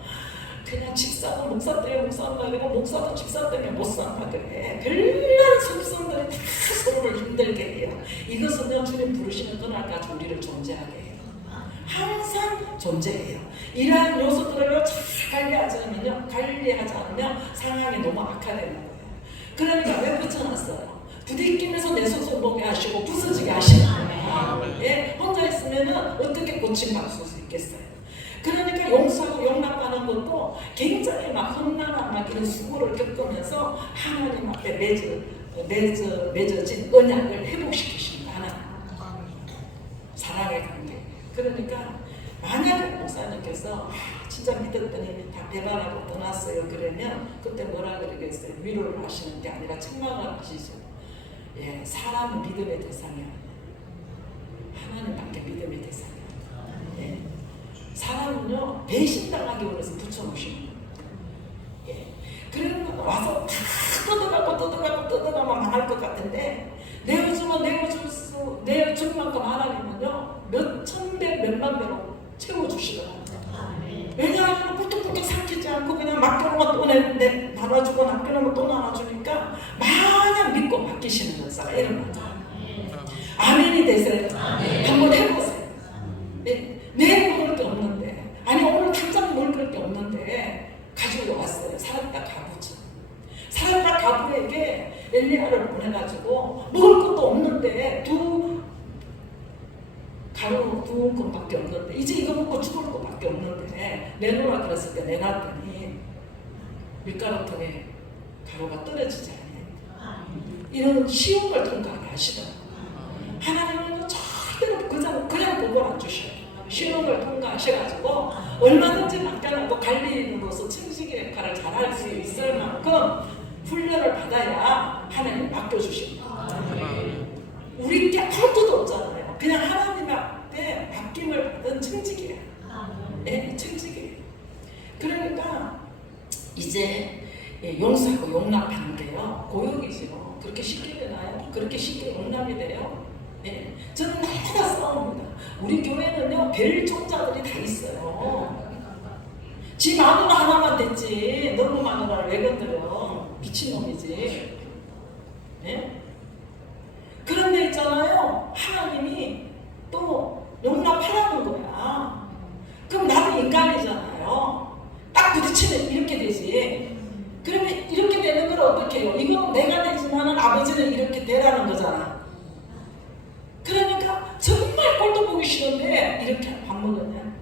그냥 집사도 목사 때문에 못 산다 그러고 목사도 집사 때문에 못 산다 그래. 별난 속성들이 다 서로를 힘들게 해요. 이것은요 주님 부르시는 그날까지 우리를 존재하게 해요. 항상 존재해요. 이러한 요소들을 잘 관리하지 않으면 상황이 너무 악화되는 거예요. 그러니까 왜 붙여놨어요? 부딪히면서 내 소송 보게 하시고 부서지게 하시는 거예요. 예? 혼자 있으면 어떻게 고침받을 수 있겠어요? 그러니까 용서하고 용납하는 것도 굉장히 막 험난한 막 이런 수고를 겪으면서 하나님 앞에 맺어진 언약을 회복시키시는 하나님. 사랑의 관계. 그러니까 만약에 목사님께서 진짜 믿었더니 다 배반하고 떠났어요 그러면 그때 뭐라 그러겠어요? 위로를 하시는 게 아니라 책망을 하시죠. 예, 사람은 믿음의 대상이 아니에요. 하나님밖에 믿음의 대상이 아니에요. 예. 사람은요 배신당하기 원해서 붙여놓으시는 거예요. 예. 그러면 와서 다 뜯어가면 망할 것 같은데 내어줄 만큼 하나님은요 몇 천배 몇만 배로 채워주시더라고요. 왜냐하면 꿀떡꿀떡 삼키지 않고 그냥 맡겨놓으면 또 나눠주고 맡겨놓으면 또 나눠주니까 마냥 믿고 맡기시는 역사가 일어나죠. 아멘이 되세요. 한번 해보세요. 내일 먹을 게 없는데 아니 오늘 당장 먹을 게 없는데 가지고 왔어요. 사람다 가부죠. 사람다 가부에게 엘리야를 보내가지고 먹을 것도 없는데 가루 두 움큼밖에 없는데 이제 이거 먹고 죽을 것밖에 없는데 내놓으라 그랬을 때 내놨더니 밀가루통에 가루가 떨어지지 않아요. 이런 쉬운 걸 통과하게 하시더라고요. 하나님은 절대로 그냥 복을 안 주셔요. 쉬운 걸 통과하셔가지고 얼마든지 맡겨놓고 관리인으로서 청지기 역할을 잘할 수 있을 만큼 훈련을 받아야 하나님 맡겨주십니다. 우리 게 아무것도 없잖아요. 그냥 하나님 앞에 맡김을 받은 청지기예요. 네, 청지기예요. 그러니까 이제 용서하고 용납하는 게요 고역이죠. 그렇게 쉽게 되나요? 그렇게 쉽게 용납이 돼요? 네, 저는 날마다 싸웁니다. 우리 교회는요 별 총자들이 다 있어요. 지 마누라 하나만 됐지 너무 마누라를 왜 건드려? 미친놈이지. 네? 그런데 있잖아요 하나님이 또 용납하라는 거야. 그럼 나도 인간이잖아요. 딱 부딪히면 이렇게 되지. 그러면 이렇게 되는 걸 어떻게 해요? 이건 내가 되지만은 아버지는 이렇게 되라는 거잖아. 그러니까 정말 꼴도 보기 싫은데 이렇게 밥 먹었냐?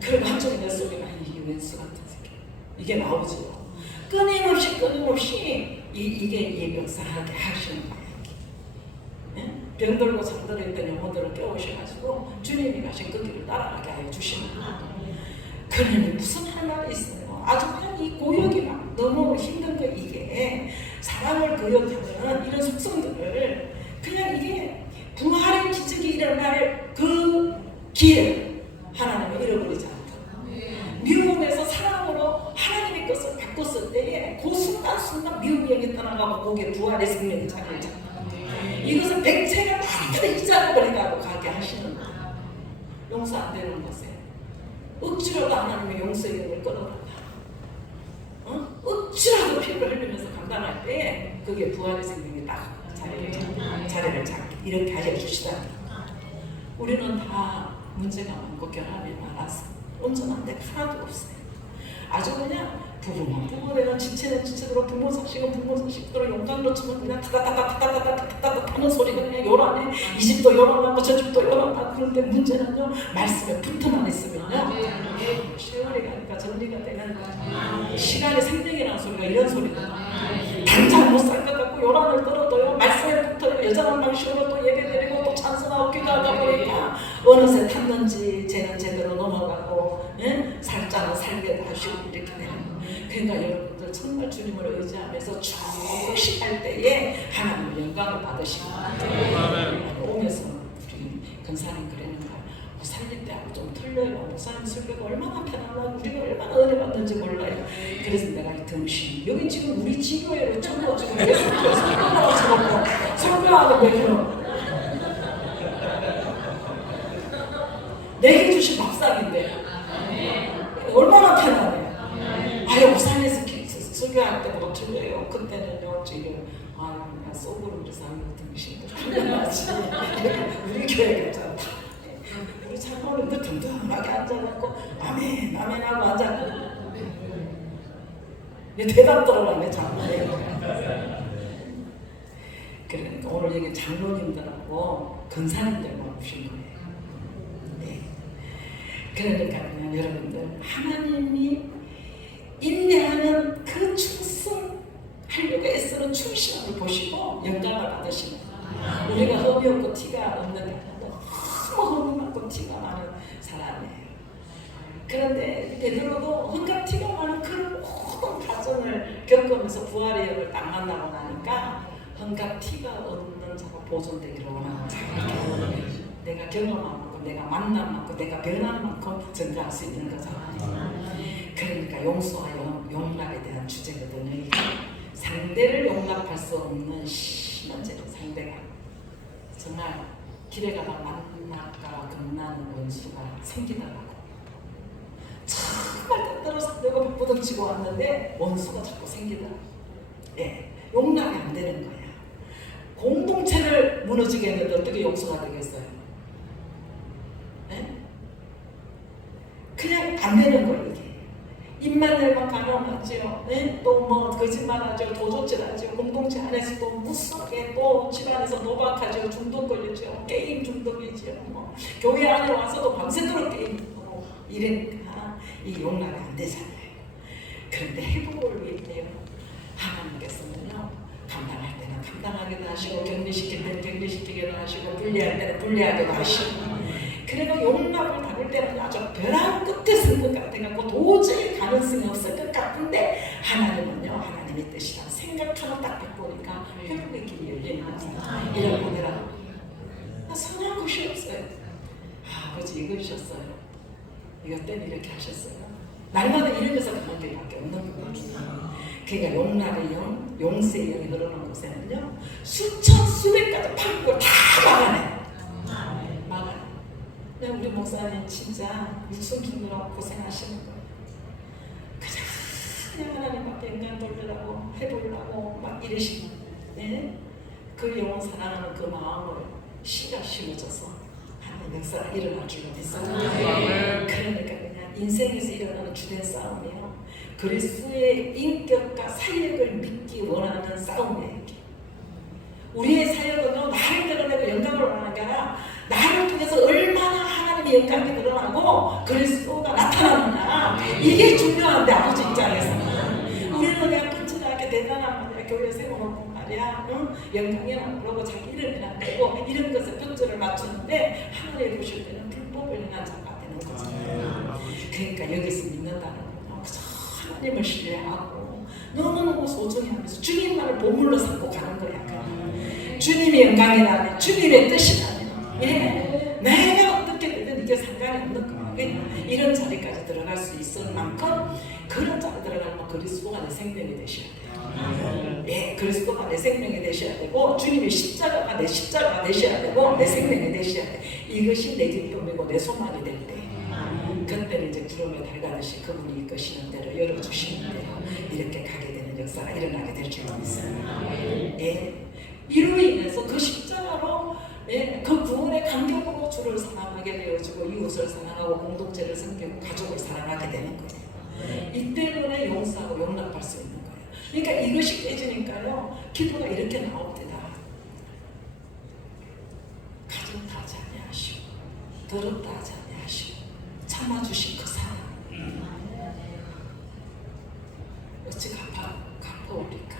그리고 한쪽에 내 속에 이게 왼수 같은 새끼 이게 나오죠. 끊임없이 이게 역사하게 하시는 거예요. 네? 병들고 잠들어 있던 영혼들을 깨우셔가지고 주님이 가신 그 길을 따라가게 하여 주시는 거예요. 그러니 무슨 할 말이 있어요. 아주 그냥 이 고역이 막 너무 힘든 거 이게 사랑을 거역하는 이런 속성들을 그냥 이게 부활의 기적이 일어날 그 기회 하나님은 잃어버리지 않다. 미움에서 사랑으로 하나님의 것을 바꿨을 때에 그 순간 미움이 여기 떠나가고 거기에 부활의 생명이 자리를 잡는다. 이것은 백체가 다 잊어버리고 가게 하시는 거예요. 용서 안 되는 것에 억지로도 하나님의 용서의 이름을 끌어다가 억지로도 피를 흘리면서 감당할 때 그게 부활의 생명이 딱 자리를 잡게 이렇게 알려주시다. 우리는 다 문제가 많고 결함이 많아서 온전한 데 하나도 없어요. 아주 그냥 부부는 지체는 지체대로 부모 자식은 부모 자식대로 용광로 치면 그냥 타다다다다다다다다다 하는 소리가 그냥 요란해. 이 집도 요란하고 저 집도 요란하고. 그런데 문제는요 말씀에 붙어만 있으면요 세월이 가니까 정리가 되는 거예요. 시간의 생명이라는 소리가 이런 소리거든요. 당장 못 살 것 같고 요란을 떨어도요 말씀에 붙어요. 여자만 방식으로 또 예배드리고 또 찬송하고 어느새 탔는지 쟤는 제대로 넘어가고 살짝은 살게 하시고 이렇게 되는 거. 그러니까 여러분들 정말 주님을 의지하면서 쭉 할 때에 하나님 영광을 받으시는 것 같아요. 오면서 우리 근사님 그랬는가 살릴 때하고 좀 틀려요. 목사님 설교가 얼마나 편안하고 우리가 얼마나 은혜 받는지 몰라요. 그래서 내가 이 등신 여기 지금 우리 지교회로 전부 지금 예수님께서 설교하는 거예요. 내게 주신 밥상인데 얼마나 편하네. 아유 부산에서 설교할 때보다 틀려요. 그때는요 지금 그냥 속으로 우리 사람들 등신도 편안하지. 우리 교회가 좀 우리 장로님들 든든하게 앉아갖고 아멘 아멘 하고 앉아갖고 내 대답 들어가네 장로님. 그러니까 오늘 여기 장로님들하고 근사님들만 오신 거예요. 네. 그러니까 여러분들 하나님이 인내하는 그 충성하려고 애쓰는 충실함을 보시고 영광을 받으시는 거예요. 우리가 흠이 없고 티가 없는 게 너무 흠이 많고 티가 많은 사람이에요. 그런데 베드로도 흠과 티가 많은 그 모든 과정을 겪으면서 부활의 영을 딱 만나고 나니까 흠과 티가 없는 자가 보존되기를 원하는 자가 내가 경험한 만큼 내가 만난 만큼 내가 변한 만큼 증가할 수 있는 거잖아요. 그러니까 용서와 용납에 대한 주제거든요. 상대를 용납할 수 없는 심한죄는 상대가 정말 길에 가다 만날까 겁나는 원수가 생기더라고. 정말 때때로 내가 부둥치고 왔는데 원수가 자꾸 생기더라고. 예, 용납이 안 되는 거야. 공동체를 무너지게 했는데 어떻게 용서가 되겠어요? 예? 그냥 안 되는 거예요. 이게. 입만 열면 가능하지요. 네? 또 뭐 거짓말하죠. 도적질하죠. 공동체 안에서도 무섭게 또 집안에서 노박하죠. 중독 걸리죠. 게임 중독이죠. 뭐 교회 안에 와서도 밤새도록 게임하고 이러니까 이 용납이 안 되잖아요. 그런데 회복을 위해요. 하나님께서는요. 감당할 때는 감당하기도 하시고 격리시킬 때는 격리시키기도 하시고 분리할 때는 분리하기도 하시고 그래도 용납을 담을 때는 아주 벼랑 끝에 쓴 것 같아갖고 도저히 가능성이 없을 것 같은데 하나님은요 하나님의 뜻이라 생각하면 딱 바꾸니까 회복의 길이 열리는 거죠. 이런 거더라. 선한 것이 없어요. 아버지 이거 주셨어요. 이것 때문에 이렇게 하셨어요. 날마다 이러면서 가는 길밖에 없는 거거든요. 그러니까 용납의 영, 용서의 영이 흐르는 곳에는요 수천 수백 가지 방법을 다 막아내. 막아내. 우리 목사님 진짜 육성 주느라고 고생하시는 거예요. 그냥 하나님 앞에 인간 돌리라고 해보려고 막 이러시는 네? 그 영혼 사랑하는 그 마음을 씨가 심어져서 하나님 역사가 일어날 줄로 믿어요. 그러니까 그냥 인생에서 일어나는 주된 싸움이에요. 그리스도의 인격과 사역을 믿기 원하는 싸움이에요. 우리의 사역은 나를 드러내고 영광을 원하는 게 아니라 나를 통해서 얼마나 하나님의 영광이 드러나고 그리스도가 나타나느냐 이게 중요한데 아버지 입장에서는 우리는 그냥 끈질하게 대단한 말이야 교회 세워놓고 말이야 영광이나 그러고 자기 이름이나 빼고 이런 것에 편조를 맞추는데 하늘에 보실 때는 불법을 행한 자가 되는 거잖아요. 그러니까 여기서 믿는다는 건 하나님을 신뢰하고 너무너무 소중히 하면서 주님만을 보물로 삼고 가는 거야. 주님의 영광이라면 주님의 뜻이라면 예, 내가 어떻게 되든 이게 상관이 없는 거야. 이런 자리까지 들어갈 수 있을 만큼 그런 자리 들어가면 그리스도가 내 생명이 되셔야 돼요. 예, 그리스도가 내 생명이 되셔야 되고 주님의 십자가가 내 십자가가 되셔야 되고 내 생명이 되셔야 돼. 이것이 내 기쁨이고 내 소망이 될 때 그때는 이제 구름에 달가듯이 그분이 이끄시는 대로 열어주시는 대로 이렇게 가게 되는 역사가 일어나게 될 줄 믿습니다. 예. 이로 인해서 그 십자가로 예, 그 구원의 감격으로 주를 사랑하게 되어지고 이웃을 사랑하고 공동체를 섬기고 가족을 사랑하게 되는 거예요. 이 때문에 용서하고 용납할 수 있는 거예요. 그러니까 이것이 깨지니까요 기도가 이렇게 나옵니다. 가졌다 하지 아니하시고 더럽다 하지 아니하시고 참아주신 그 사랑 어찌 갚아올리까.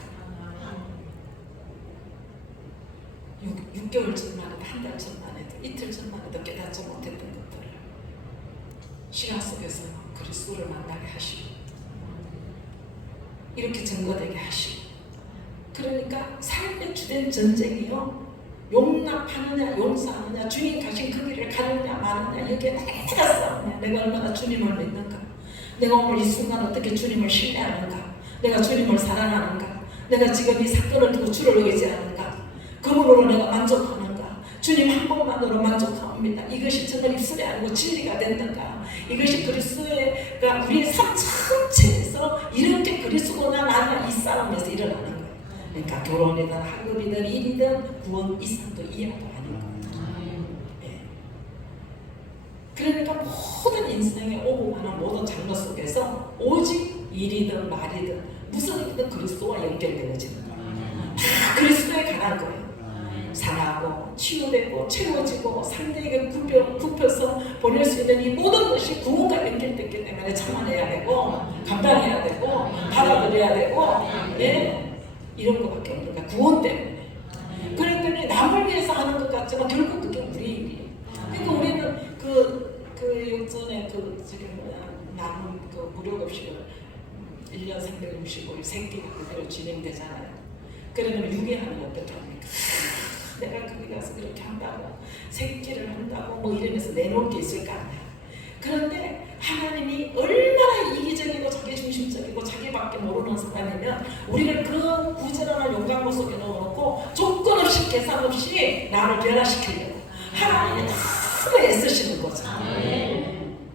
6개월 전만 해도 한 달 전만 해도 이틀 전만 해도 깨닫지 못했던 것들을 시간 속에서 그리스도를 만나게 하시고 이렇게 증거되게 하시고 그러니까 삶의 주된 전쟁이요 용납하느냐 용서하느냐 주님 가신 그 길을 가느냐 마느냐 여기에 내가 싸우냐 내가 얼마나 주님을 믿는가 내가 오늘 이 순간 어떻게 주님을 신뢰하는가 내가 주님을 사랑하는가 내가 지금 이 사건을 두고 주를 의지하는가 그분으로 내가 만족하는가 주님 한 번만으로 만족합니다. 이것이 저는 입술에 아니고 진리가 됐는가 이것이 그리스도가 우리의 삶 전체에서 이렇게 그리스도나 나나 이 싸움에서 일어나는 거예요. 그러니까 결혼이든 학업이든 일이든 구원 이상도 이하도 아닌 거예요. 네. 그러니까 모든 인생에 오고 가는 모든 장르 속에서 오직 일이든 말이든 무슨 일이든 그리스도와 연결되어지는 거예요. 다 그리스도에 관한 거예요. 상하고 치유되고 채워지고 상대에게 굽혀서 보낼 수 있는 이 모든 것이 구원과 연결됐기 때문에 참아내야 되고 감당해야 되고 받아들여야 되고 예? 이런 것밖에 없는 거야. 구원 때문에. 그러니까 남을 위해서 하는 것 같지만 결국 그게 우리 일이에요. 그러니까 우리는 그 예전에 남은 그 무료급식을 1년 365일 생기가 그대로 진행되잖아요. 그러면 유괴하는 어떻게 합니까? 내가 거기 가서 그렇게 한다고 생기를 한다고 뭐 이러면서 내놓을 게 있을 거 아니야. 그런데 하나님이 얼마나 이기적이고 자기중심적이고 자기밖에 모르는 사람이면 우리를 그 부지런한 용광로 속에 넣어놓고 조건 없이 계산 없이 나를 변화시키려고 하나님이 너무 애쓰시는 거죠.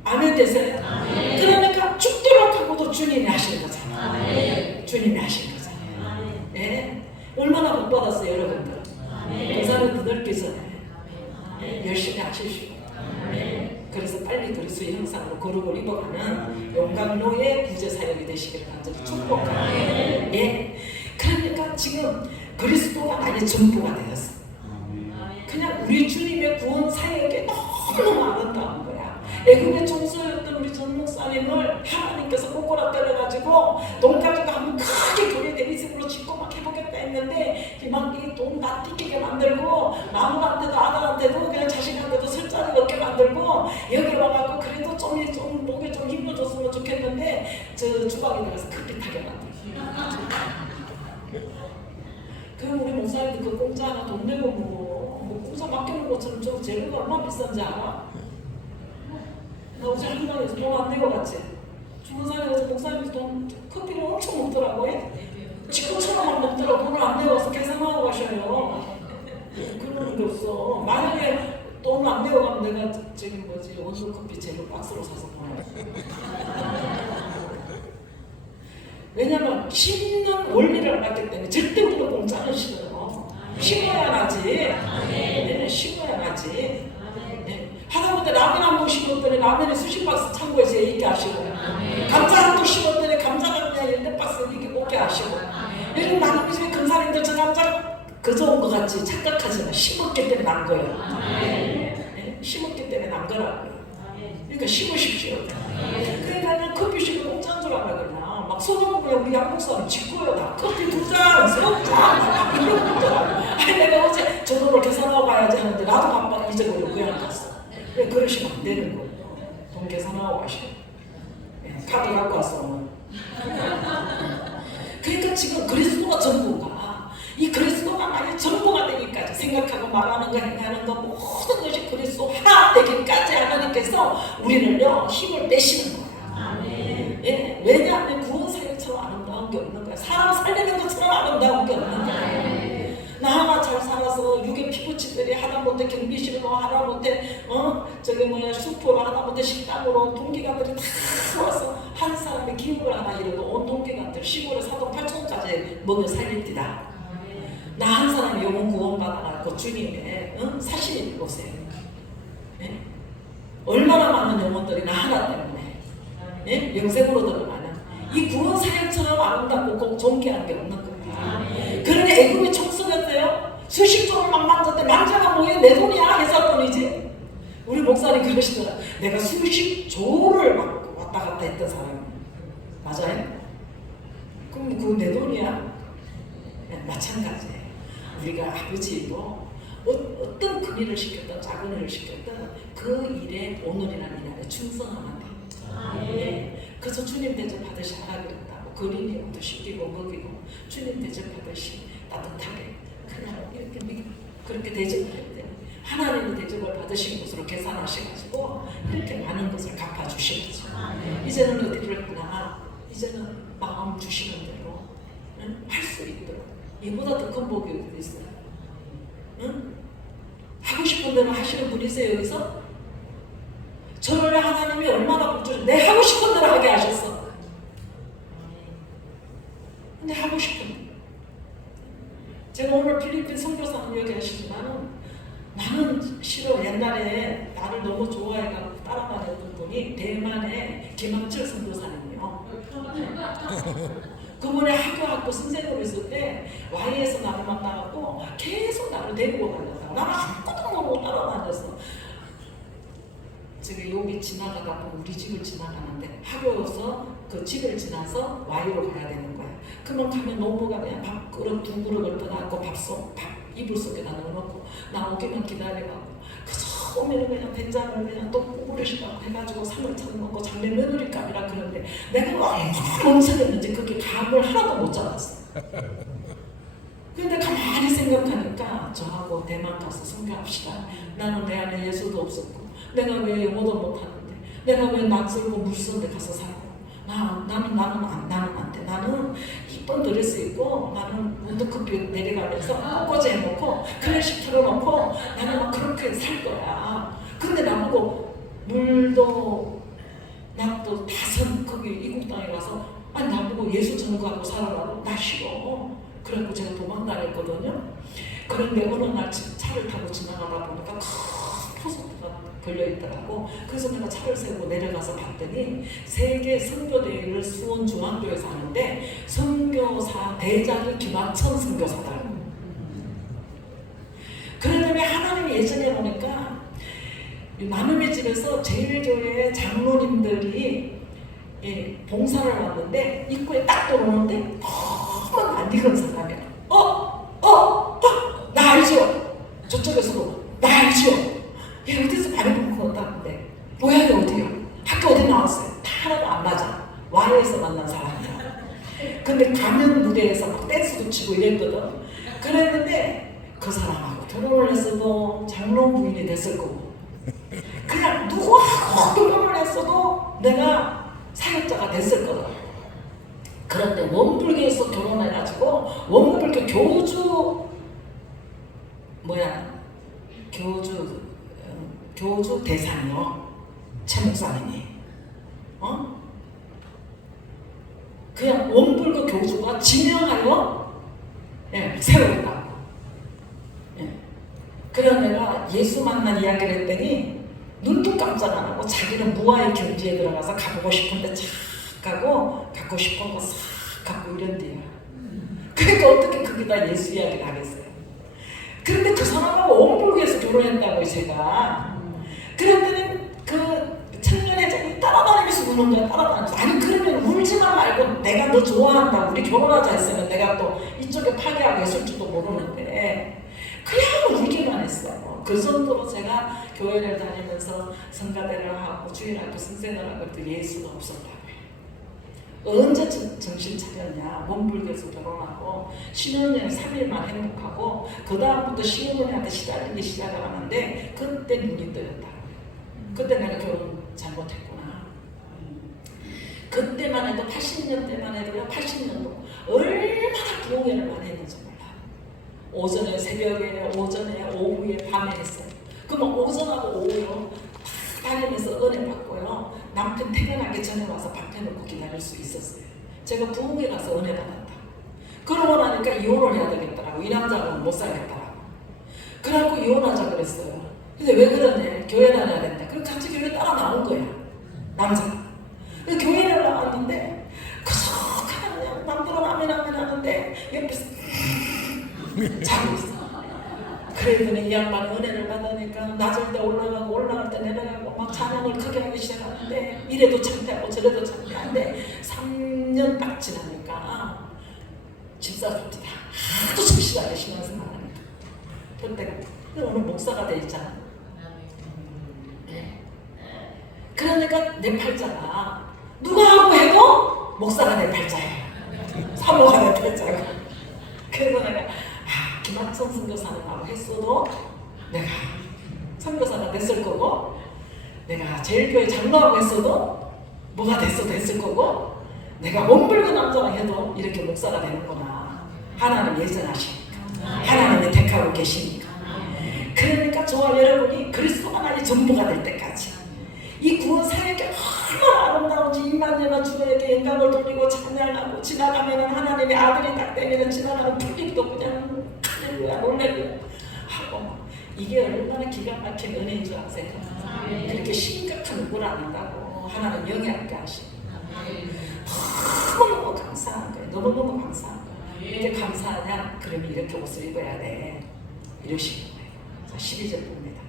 아멘 되세요? 그러니까 죽도록 하고도 주님이 하시는 거잖아요. 주님이 하시는 거잖아요. 네? 얼마나 못 받았어요 여러분들. 인사를 드넓기 전에 열심히 하십시오. 그래서 빨리 그리스도의 형상으로 거룩을 입어가는 용광로의 구제 사역이 되시기를 간절히 축복합니다. 예. 그러니까 지금 그리스도가 나의 전부가 되었어. 그냥 우리 주님의 구원 사역에 너무 아름다운 거야. 애굽의 총수였던 우리 전 목사님을 하나님께서 꼬꼬라 때려가지고 돈 가지고 한번 크게 교회 대리집으로 짓고 막 해보겠다 했는데 막 이 돈 다 띠끼게 만들고 나무한테도 아들한테도 그냥 자식한테도 설 자리 없게 만들고 여기 와갖고 그래도 좀 목에 좀 힘을 줬으면 좋겠는데 저 주방에 들어가서 크pit하게 만들고 그럼 우리 목사님도 그 공짜 하나 돈 내고 뭐 공짜 맡겨놓은 것처럼 저 재료가 얼마나 비싼지 알아? 나 어제 한강에서 돈 안 내고 갔지? 죽은 사람에서 목사님이 돈 커피를 엄청 먹더라고요. 지금처럼만 먹더라고. 돈을 안 내고 와서 계산하고 가셔요. 그러는 게 없어. 만약에 돈을 안 내고 가면 내가 저기 원두 커피 재료 박스로 사서 보내. 왜냐면 심는 원리를 알았기 때문에 절대 우리가 공짜는 싫어요. 심어야 나지. 네, 심어야 나지. 네. 하다못해 라면 한 번 심었더니 라면에 수십 박스 창고에서 있게 하시고 감자 한 번 심었더니 감자가 그냥 10박스 이렇게 먹게 하시고 요즘 나는 요즘에 금사님들 저 감자 그저 온 것 같지 착각하지 마. 심었기 때문에 난 거예요. 네? 심었기 때문에 난 거라고요. 그러니까 심으십시오. 그러니까 그냥 커피숍에 공짜인 줄 알아 그냥 막 소금을 우리 양복사람 짓고요. 다 커피 2잔, 3잔 이런 것더라고. 아니 내가 어제 저 돈을 계산하고 가야지 하는데 나도 깜빡 잊어버리고 그냥 갔어. 그러시면 안 되는 거예요. 돈 계산하고 가시고 카드 갖고 왔어. 그러니까 지금 그리스도가 전부가 이 그리스도가 나의 전부가 되기까지 생각하고 말하는 거 행하는 거 모든 것이 그리스도 하나 되기까지 하나님께서 우리를요 힘을 내시는 거야. 예, 왜냐하면 구원 사역처럼 아름다운 게 없는 거야. 사람 살리는 것처럼 아름다운 게 없는 거야. 나 하나 잘 살아서 육의 피부치들이 하다못해 경비실로 하다못해 슈퍼로 하다못해 식당으로 동기관들이 다 와서 한 사람의 기업을 하나 이뤄도 온 동기관들 시골에 사돈 8천원까지 먹여 살릴디다. 나 한 사람이 영혼 구원받아갖고 주님의 사실을 보세요. 예? 얼마나 많은 영혼들이 나 하나 때문에 예? 영생으로 들어가는 이 구원 사역처럼 아름답고 존귀한 게 없는 거예요. 그런데 애굽의 총수였대요. 수십 조를 막 만졌대. 만자가 뭐야? 내 돈이야? 회사 돈이지? 우리 목사님 그러시더라. 내가 수십 조를 막 왔다 갔다 했던 사람. 맞아요? 그럼 그거 내 돈이야? 네, 마찬가지예요. 우리가 아버지도 어떤 큰 일을 시켰든 작은 일을 시켰든 그 일에 오늘이라는 일 안에 충성하면 돼. 네. 그래서 주님 대접하듯이 하라 그랬다고 그림이 옷도 씻기고 먹이고 주님 대접하듯이 따뜻하게 그냥 이렇게 그렇게 대접해야 돼. 하나님의 대접을 받으신 것으로 계산하셔가지고 이렇게 많은 것을 갚아주시겠죠. 이제는 어디를 하나 이제는 마음 주시는 대로 할 수 있도록 이보다 더 큰 복이 어디 있어요? 응? 하고 싶은 대로 하시는 분이세요 여기서? 저를 하나님이 얼마나 복주셔 내 하고 싶은 대로 하게 하셨어. 근데 하고 싶은 제가 오늘 필리핀 선교사님 얘기하시지만 나는 싫어. 옛날에 나를 너무 좋아해가지고 따라다녔던 분이 대만의 김학철 선교사님이요. 그분이 학교 선생으로 있을 때 Y에서 나를 만나갖고 계속 나를 데리고 다녔다고. 나는 아무것도 모르고 따라다녔어. 지금 여기 지나가다 보면 우리 집을 지나가는데 학교에서 그 집을 지나서 Y로 가야 되는 거야. 그러면 가면 노부가 그냥 밥그릇 두 그릇을 떠나고 밥 이불 속에다 넣어놓고 나오기만 기다려가고 그래서 오면은 그냥 된장을 그냥 또 꾸부리시고 해가지고 3월차를 먹고 장래 며느리감이라 그러는데 내가 얼마나 멍청했는지 그게 감을 하나도 못 잡았어. 근데 가만히 생각하니까 저하고 대만 가서 선교합시다. 나는 내 안에 예수도 없었고 내가 왜 영어도 못하는데 내가 왜 낯설고 물선데 가서 살고 나는 안 돼. 나는 이쁜 드레스 입고 나는 문득급히 내려가면서 꽃꽂이 해놓고 클래식 틀어놓고 나는 막 그렇게 살 거야. 근데 나보고 물도 납도 다선 거기 이국 땅에 가서 아니 나보고 예수 전거하고 살아라고 나 싫어. 그래갖고 제가 도망다녔거든요. 그런데 어느 날 차를 타고 지나가다 보니까 큰 포스터가 걸려있더라고. 그래서 내가 차를 세우고 내려가서 봤더니 세계 선교대회를 수원 중앙교에서 하는데 선교사 대장이 김학천 선교사다. 그러더니 하나님이 예전에 보니까 나눔의 집에서 제일교회 장로님들이 봉사를 왔는데 입구에 딱 들어오는데 너무 안 익은 사람이야. 나 알죠? 저쪽에서도 나 알죠? 얘 어디서 발이 붙고 온다는데 뭐야 얘 어디요? 학교 어디 나왔어요? 다 하나도 안 맞아. Y에서 만난 사람이야. 근데 가면 무대에서 막 댄스도 치고 이랬거든. 그랬는데 그 사람하고 결혼을 했어도 장로 부인이 됐을 거고 그냥 누구하고 결혼을 했어도 내가 사역자가 됐을 거다. 그런데 원불교에서 결혼해가지고 원불교 교주 대상이요. 최 목사님이 그냥 원불교 교주가 지명하여 세우겠다고. 그래서 내가 예수 만난 이야기를 했더니 눈도 깜짝 안 하고 자기는 무아의 경지에 들어가서 가보고 싶은데 착 가고 갖고 싶은 거 싹 갖고 이런대요. 그러니까 어떻게 거기다 예수 이야기를 하겠어요. 그런데 그 사람하고 원불교에서 결혼했다고요 제가. 그랬더니 그 청년회장이 따라다니면서 우는 거야. 따라다니면서 아니 그러면 울지만 말고 내가 너 좋아한다 우리 결혼하자 했으면 내가 또 이쪽에 파괴하고 했을 줄도 모르는데 그냥 울기만 했어요. 그 정도로 제가 교회를 다니면서 성가대를 하고 주일학교 선생을 하고 또 예수가 없었다고요. 언제 정신 차렸냐. 원불교에서 결혼하고 신혼여행 3일만 행복하고 그 다음부터 시어머니한테 시달리기 시작을 하는데 그때 눈이 뜨였다. 그때 내가 결혼 잘못했구나. 그때만 해도 80년대만 해도요. 80년도 얼마나 부흥회를 많이 했는지 몰라. 오전에 새벽에 오전에 오후에 밤에 했어요. 그러면 오전하고 오후요 다니면서 은혜 받고요. 남편 퇴근하기 전에 와서 밥 해놓고 기다릴 수 있었어요. 제가 부흥회 가서 은혜 받았다. 그러고 나니까 이혼을 해야 되겠더라고. 이 남자는 못 살겠더라고. 그래갖고 이혼하자 그랬어요. 근데 왜 그러냐. 교회 다녀야 된다. 그래서 같이 교회 따라 나온 거야. 남자가. 교회를 나왔는데 그냥 남들은 아멘 하는데 옆에서 자고 있어. 그러더니 이 양반이 은혜를 받으니까 낮을 때 올라가고 올라갈 때 내려가고 막 찬양을 크게 하기 시작하는데 이래도 창피하고 저래도 창피한데 3년 딱 지나니까 집사 좋다. 하도 정신하게 신앙생활 하니까 그때 오늘 목사가 돼 있잖아. 네. 그러니까 내 팔자가 누가 하고 해도 목사가 내 팔자야. 사모가 내 팔자야. 그래서 내가 김학천 선교사는 하고 했어도 내가 선교사가 됐을 거고, 내가 제일교회 장로하고 했어도 뭐가 됐을 거고, 내가 몸붉은 남자랑 해도 이렇게 목사가 되는구나. 하나님 예정하시니까, 하나님이 택하고 계시니까. 그러니까 저와 여러분이 그리스도 하나의 전부가 될 때까지 이 구원 사역이 얼마나 아름다운지, 임마누엘 주님에게 영광을 돌리고 찬양하고 지나가면은 하나님의 아들이 딱 되면은 지나가는 풀잎도 그냥 할렐루야 놀랄루야 하고, 이게 얼마나 기가 막힌 은혜인 줄 아세요? 그렇게 심각한 누구를 안 한다고 하나님 영향있게 하시고, 너무너무 감사한 거예요. 너무너무 감사한 거예요. 이게 감사하냐? 그러면 이렇게 옷을 입어야 돼. 이러시는 거예요. 12절 봅니다.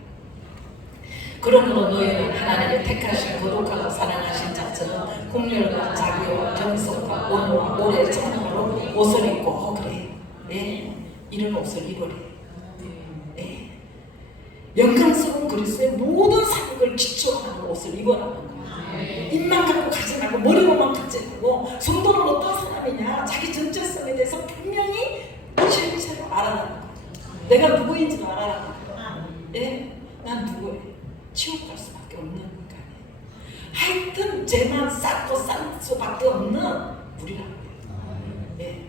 그러므로 너희는 하나님의 택하신 거룩하고 사랑하신 자처럼 공렬과 자비와 겸손과 온유와 오래 참음으로 옷을 입고 그래. 예? 이런 옷을 입으래. 예? 영광스러운 그리스도의 모든 사역을 기초하는 옷을 입어라는 거야. 입만 갖고 가지 말고 머리로만 갖지 말고, 성도는 어떤 사람이냐, 자기 정체성에 대해서 분명히 실체로 알아라는 거야. 내가 누구인지도 알아라는 거야. 예? 난 누구예요? 지옥 갈 수밖에 없는 인간이에요. 하여튼 죄만 쌓고 쌓을 수밖에 없는 우리라고요. 예.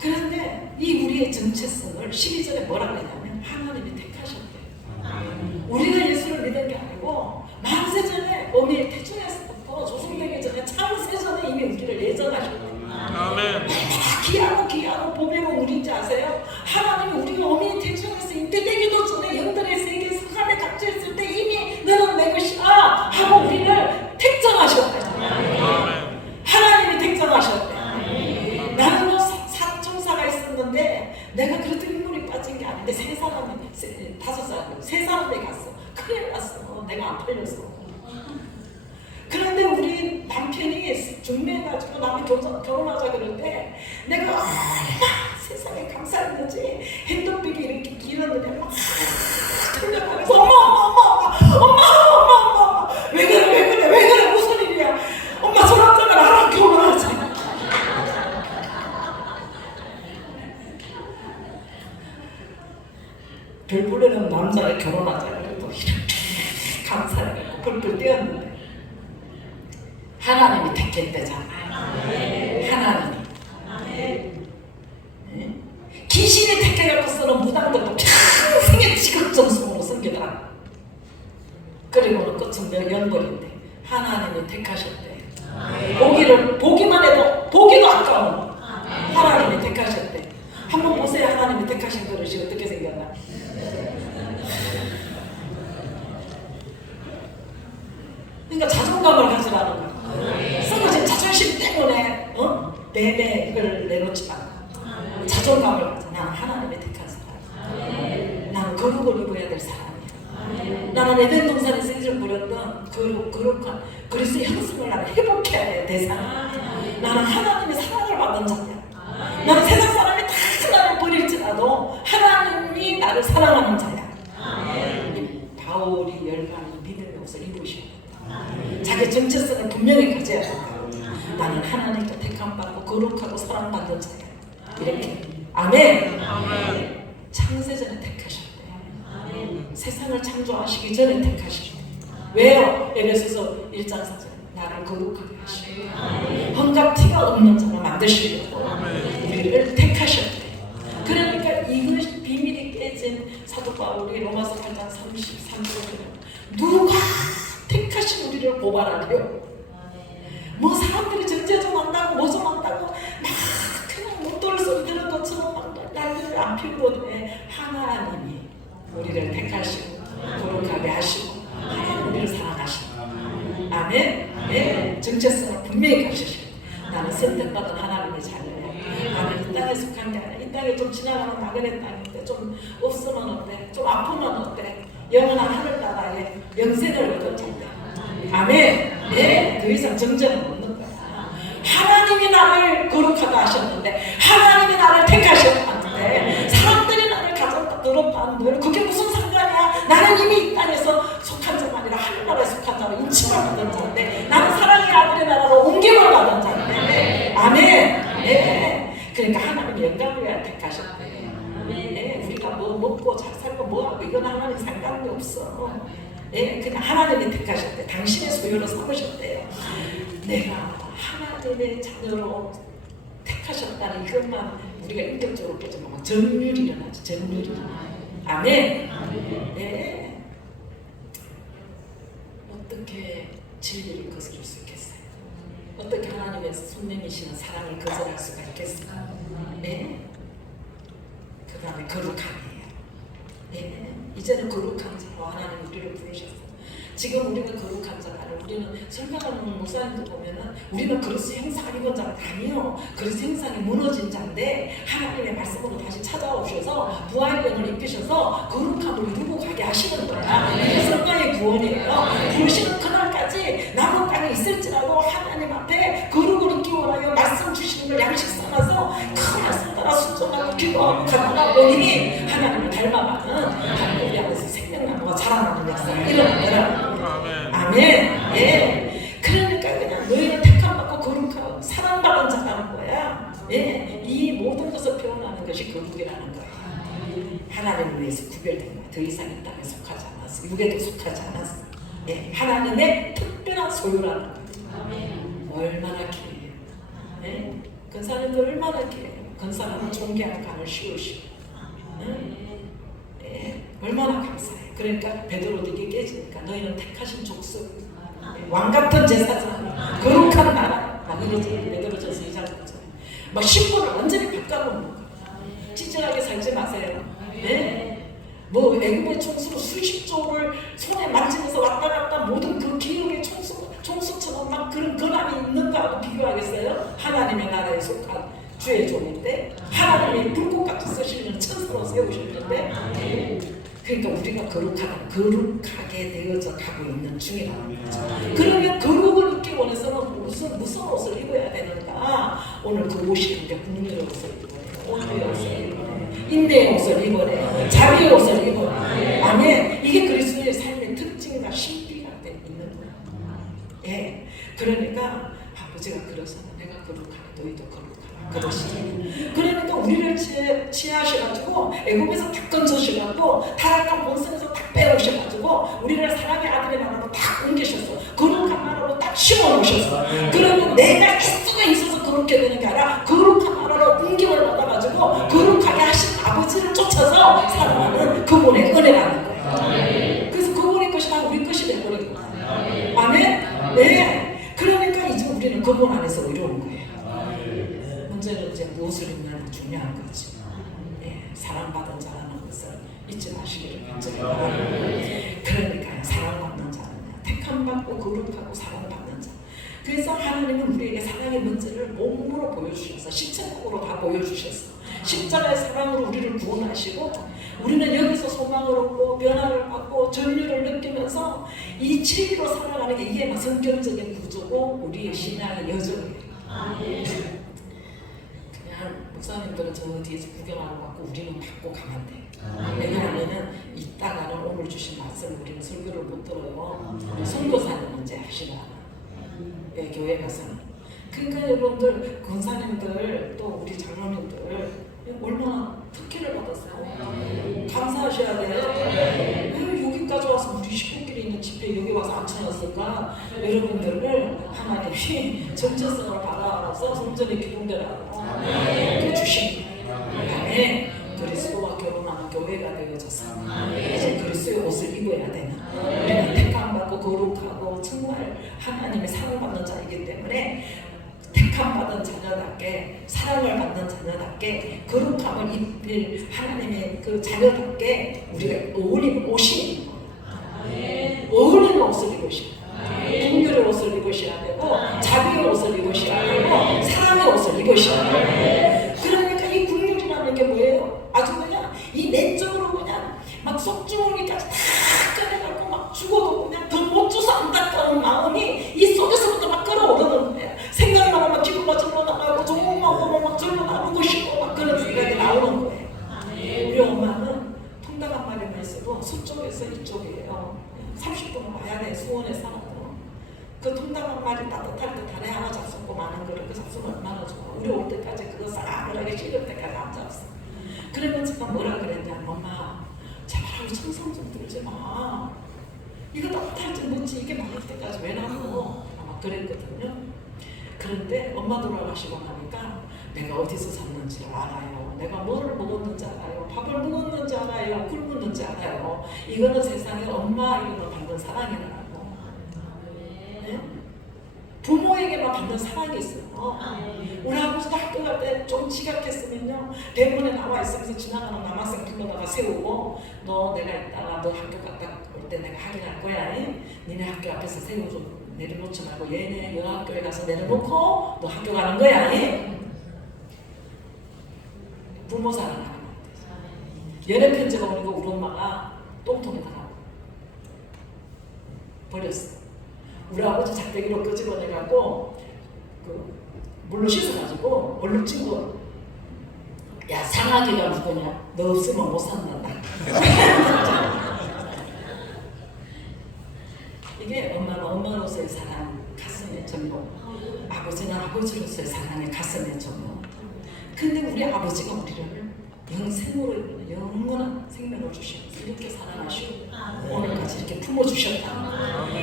그런데 이 우리의 정체성을 12절에 뭐라고 했냐면 하나님이 택하셨대요. 우리가 예수를 믿은 게 아니고 만세전에 어미의 태중에서부터 조성되기 전에 창세전에 이미 우리를 예정하셨대요. 아멘. 귀하고 보배로운 우리인지 아세요? 하나님이 우리가 어미의 태중에서 잉태되기도 전에 영들의 세계 스간에 갇혀있을 때 이미 너는 내 것이야 하고 우리를 택정하셨대요. 하나님이 택정하셨대요. 나는 뭐 사총사가 있었는데 내가 그렇게 인물이 빠진 게 아닌데 세 사람이 갔어. 큰일 났어. 내가 안 팔렸어. 그런데 우리 남편이 중매해가지고 나랑 결혼하자 그럴 때 내가 얼마나 세상에 감사했는지 핸드백이 이렇게 길었는데 막 틀려가면서 엄마 왜 그래 무슨 일이야, 엄마 저 남자가 나랑 결혼하자. 별 보려는 남자랑 결혼하자 그래도 이렇게 감사해가지고 벌벌 뛰었는데 하나님이 택했대잖아요. 하나님이. 귀신이 택해갖고서는 무당들도 평생의 직업정성으로 섬기더라. 그리고는 끝은 연벌인데 하나님이 택하셨대. 보기만 해도 보기도 아까운 하나님이 택하셨대. 한번 보세요. 하나님이 택하신 그릇이 어떻게 생겼나. 그러니까 자존감을 가지라는 거야. 썩어진 자존심 때문에 내내 이걸 내놓지 마. 자존감을 가져. 나는 하나님의 택한 사람. 나는 거룩을 입어야 될 사람이야. 나는 에덴 동산에서 잊어버렸던 거룩한 그리스도의 형상을 나는 회복해야 될 사람. 나는 하나님의 사랑을 받은 자야. 나는 세상 사람이 다 나를 버릴지라도 하나님이 나를 사랑하는 자야. 바울이 열반이 믿음의 옷을 입으셔야 된다. 자기 정체성을 분명히 가져야 된다. 나는 하나님께 택함받고 거룩하고 사랑받는 자야. 이렇게. 아멘. 창세전에 택하셨대. 세상을 창조하시기 전에 택하시고. 왜요? 에베소서 1장 4절 나를 거룩하게 하시고 헝갑 티가 없는 자로 만드시려고 우리를 택하셨대. 그러니까 이것이 비밀이 깨진 사도 바울이 로마서 8장 33절에 누가 택하신 우리를 고발하려. 뭐 사람들이 정죄 좀 한다고 뭐 좀 한다고 막 그냥 못돌 소리 들은 것처럼 막 난리를 안 피우고 돼. 하나님이 우리를 택하시고 거룩하게 하시고 하나님 우리를 사랑하시고. 아멘. 네. 정체성을 분명히 가르치시고 나는 선택받은 하나님의 자녀야. 나는 이 땅에 속한 게 아니라 이 땅에 좀 지나가는 나그네 땅인데 좀 없으면 어때? 좀 아프면 어때? 영원한 하늘나라에 영생을 얻을 텐데. 아멘. 네. 더 이상 정죄는 없는 거야. 하나님이 나를 거룩하다 하셨는데 하나님이 나를 택하셨는데 사람들이 나를 가졌다 더럽다 하는 거예요. 그게 뭐 먹고 잘 살고 뭐하고 이건 하나님 상관이 없어. 예, 그냥 하나님이 택하셨대. 당신의 소유로 삼으셨대요. 내가 하나님의 자녀로 택하셨다는 이것만 우리가 인격적으로 보자면 전율이 일어나죠. 전율이. 아멘. 예. 어떻게 진리를 거스릴 수 있겠어요? 어떻게 하나님의 손님이시는 사랑을 거절할 수가 있겠어요? 네? 그 다음에 거룩함이에요. 네? 이제는 거룩한 자로 하나님 우리를 부르셨어요. 지금 우리가 거룩한 자가 아니라 우리는 설교하는 목사님들 보면은 우리는 그리스도 형상 입은 자가 아니요. 그리스도 형상이 무너진 자인데 하나님의 말씀으로 다시 찾아오셔서 부활의 영을 입히셔서 거룩함을 이루고 가게 하시는 거야. 이게 성령의 구원이에요. 부르시는 그날까지 남은 땅에 있을지라도 하나님 앞에 거룩을 입기 원하여 말씀 주시는 걸 양식 삼아서 큰 말씀 따라 순종하고 기도하고 가다가 보니 하나님을 닮아가는 하나님 우리 안에서 생명나무가 자라나는 역사가 일어나더라. 아멘. 예. 그러니까 그냥 너희는 택함받고 거룩하고 사랑받은 자라는 거야. 예. 이 모든 것을 표현하는 것이 거룩이라는 거야. 하나님을 위해서 구별된 거야. 더 이상 이 땅에 속하지 않았어. 육에도 속하지 않았어. 예. 하나님의 특별한 소유라는 거야. 얼마나 귀해요. 예. 근사님도 얼마나 귀해요. 근사님은 존귀한 강을 씌우시고. 예. 얼마나 감사해요. 그러니까 베드로에게 깨지니까 너희는 택하신 족속, 왕같은 제사장, 거룩한 나라. 막 이러지. 베드로전서 2장 9절. 막 신분을 완전히 바꿔놓는 거예요. 찌질하게 살지 마세요. 네? 뭐 애굽의 총수로 수십조를 손에 만지면서 왔다 갔다 모든 그 기업의 총수처럼 막 그런 권한이 있는 거하고 비교하겠어요? 하나님의 나라에 속한 주의 종인데 하나님이 불꽃같이 쓰시는 천사로 세우실 텐데 그러니까 우리가 거룩하게 되어져 가고 있는 중이라는 거죠. 그러면 거룩을 입기 원해서는 무슨 옷을 입어야 되는가? 오늘 그 옷이 그게 국민의 옷을 입어요. 온유의 옷을 입어요. 인내의 옷을 입어요. 자비의 옷을 입어요. 아멘. 이게 그리스도의 삶의 특징과 신비가 있는 거예요. 예. 그러니까 아버지가 그러셔서 내가 거룩하게 너희도 거룩하라 그러시죠. 그러니까 우리를 취하셔가지고 애굽에서 다 건져셔가지고 타락한 본성에서 다 빼오셔가지고 우리를 사랑의 아들의 나라로 다 옮기셨어. 거룩한 나라로 딱 심어놓으셨어. 그러면 내가 애쓰가 있어서 그렇게 되는 게 아니라 거룩한 나라로 옮김을 받아가지고 거룩하게 하신 아버지를 쫓아서 살아가는 그분의 은혜라는 거예요. 그래서 그분의 것이 다 우리 것이 되버린 거예요. 아멘? 네. 그러니까 이제 우리는 그분 안에서 의로운 거예요. 문제는 이제 무엇을 입느냐가 중요한 거지. 예, 사랑받은 자라는 것을 잊지 마시기를 간절히 바랍니다. 그러니까 사랑받는 자는 택함받고 거룩하고 사랑받는 자. 그래서 하나님은 우리에게 사랑의 문제를 몸으로 보여주셔서 신체적으로 다 보여주셔서 십자가의 사랑으로 우리를 구원하시고 우리는 여기서 소망을 얻고 변화를 받고 전율을 느끼면서 이 진리로 살아가는 게 이게 성경적인 구조고 우리의 신앙의 여정이에요. 목사님들은 저 뒤에서 구경하는 것 같고 우리는 받고 가면 돼. 왜냐하면 이따가는 오늘 주신 말씀 우리는 설교를 못 들어요. 선교사는 이제 하시나 예, 교회 가서는. 그러니까 여러분들 권사님들 또 우리 장로님들 얼마나 특혜를 받았어요. 감사하셔야 돼요. 왜 여기까지 와서 우리 식구끼리 있는 집회 여기 와서 안 찾았을까? 여러분들을 하나님이 정체성을 받아서 성전에 기둥되라고 주신 거예요. 그리스도와 결혼하는 교회가 되어져서 이제 그리스도의 옷을 입어야 되는 우리는 택함받고 거룩하고 정말 하나님의 사랑받는 자이기 때문에 택함받은 자녀답게 사랑을 받는 자녀답게 거룩함을 입힐 하나님의 그 자녀답게 우리가 어울리는 옷이 있는 거예요. 어울리는 옷을 입으셔야 돼요. 분별의 옷을 입으셔야 되고 자비의 옷을 입으셔야 되고 사랑의 옷을 입으셔야 돼요. 그러니까 이 국률이라는 게 뭐예요? 아주 그냥 이 내적으로 그냥 막 속주머니까지 다 꺼내갖고 막 죽어도 그냥 더 못 줘서 안타까운 마음이 이 속에서부터 막 끌어오르는 거예요. 생각나면 막 기분 막 절로 나가고 좋은 마음으로 막 절로 나오고 싶고 막 그런 생각이 나오는 거예요. 우리 엄마는 통닭 한 마리만 있어도 서쪽에서 이쪽이에요. 30분은 와야 돼. 수원에 살아도 그 통닭 한 마리 따뜻할 때 다리 하나 잡숫고 마는 거를 그 잡수면 얼마나 좋아. 우리 올 때까지 그거 싸늘하게 식을 때까지 안 잡았어. 그러면 제가 뭐라 그랬냐. 엄마 아유 천성 좀 들지 마. 이거 따뜻할지 뭐지 이게 많을 때까지 왜 나고 아마 그랬거든요. 그런데 엄마 돌아가시고 나니까 내가 어디서 샀는지 알아요. 내가 뭐를 먹었는지 알아요. 밥을 먹었는지 알아요. 굶었는지 알아요. 이거는 세상에 엄마 이거는 받는 사랑이라고. 네? 부모에게만 받는 사랑이 있어요. 우리 아버지도 학교 갈 때 좀 지각했으면요 대문에 나와 있으면서 지나가는 남학생 불러다가 세우고 너 내가 이따가 너 학교 갔다 올 때 내가 확인할 거야. 니네 학교 앞에서 세워줘. 내려놓지 말고 얘네 여학교에 가서 내려놓고 너 학교 가는 거야. 부모 사랑하는 것 같아요. 연애 편지가 오니까 우리 엄마가 똥통에다가 버렸어. 우리 아버지 작대기로 끄집어내갖고 물로 씻어가지고 얼룩 친구 야 상하기가 누구냐? 너 없으면 못 산단다. 이게 엄마는 엄마로서의 사랑 가슴에 전부, 아버지는 아버지로서의 사랑의 가슴에 전부. 근데 우리 아버지가 우리를 영생으로 영원한 생명을 주시면서 이렇게 사랑하시고 오늘까지 이렇게 품어주셨다.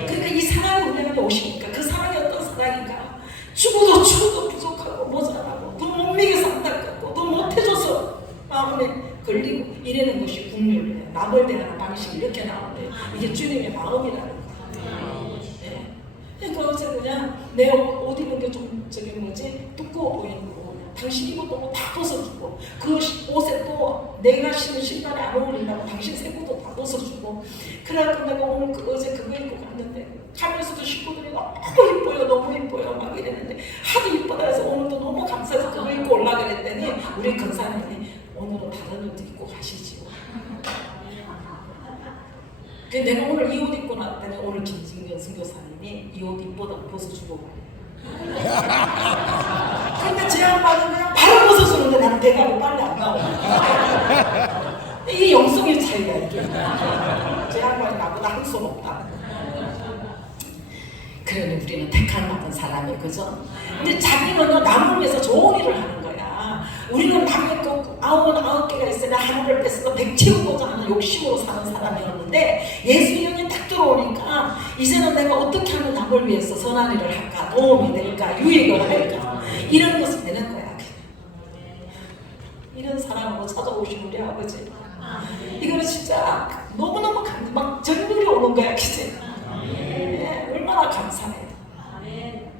그러니까 이 사랑이 우리 안에 오시니까 그 사랑이 어떤 사랑인가? 죽어도 부족하고 모자라고 더 못 먹여서 안타깝고 더 못해줘서 마음에 걸리고 이래는 것이 국률이에요. 남을 대하는 방식이 이렇게 나오는데 이게 주님의 마음이라는 거예요. 네. 그러니까 어제 그냥 내 옷 입은 게 좀 저기 뭐지 두꺼워 보이는 거 당신 입은 거 다 벗어주고 그 옷에 또 내가 신은 신발에 안 어울린다고 당신 새 것도 다 벗어주고 그래갖고 내가 오늘 어제 그거 입고 갔는데 가면서도 식구들이 너무 이뻐요 막 이랬는데 하도 이쁘다 해서 오늘도 너무 감사해서 그거 입고 올라 그랬더니 우리 근사님이 오늘은 다른 옷 입고 가시지요. 근데 내가 오늘 이 옷 입고 나왔더니 오늘 김진경 선교사님이 이 옷 입보다 벗어주고 근데 제 양반은 그냥 바로 벗어주는데 나는 대가리 빨리 안 나와. 이게 영성의 차이야 이게. 제 양반이 나보다 한 손 없다. 그러니 우리는 택함 받은 사람이 그죠? 근데 자기는 남을 위해서 좋은 일을 하는 거야. 우리는 남의 거 99개가 있으면 하나를 뺏어서 100 채우고자 하는 욕심으로 사는 사람이었는데 예수 영이 딱 들어오니까 이제는 내가 어떻게 하면 남을 위해서 선한 일을 할까? 도움이 될까? 유익을 할까? 이런 것이 되는 거야. 이런 사람으로 찾아오신 우리 아버지. 이거는 진짜 너무너무 막 전율이 오는 거야. 그치? 네, 얼마나 감사해요.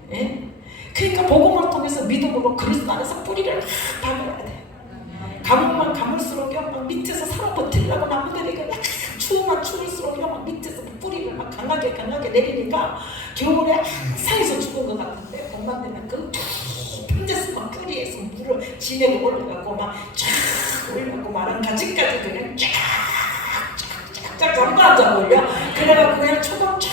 네? 그러니까 복음을 통해서 믿음으로 그리스도 안에서 뿌리를 막 박아야 돼. 가물만 가물수록 막 밑에서 살아 버티려고 나무들이 약간 추우면 추울수록 막 밑에서 뿌리를 막 강하게 내리니까 겨울에 항상에서 죽은 것 같은데 봄만 되면 그 깊은 데서 막 뿌리에서 물을 진액을 올려갖고 막 쫙 올려갖고 마른 가지까지 그냥 쫙 잠도 안 자고 올려. 그래갖고 그냥 초밥 쫙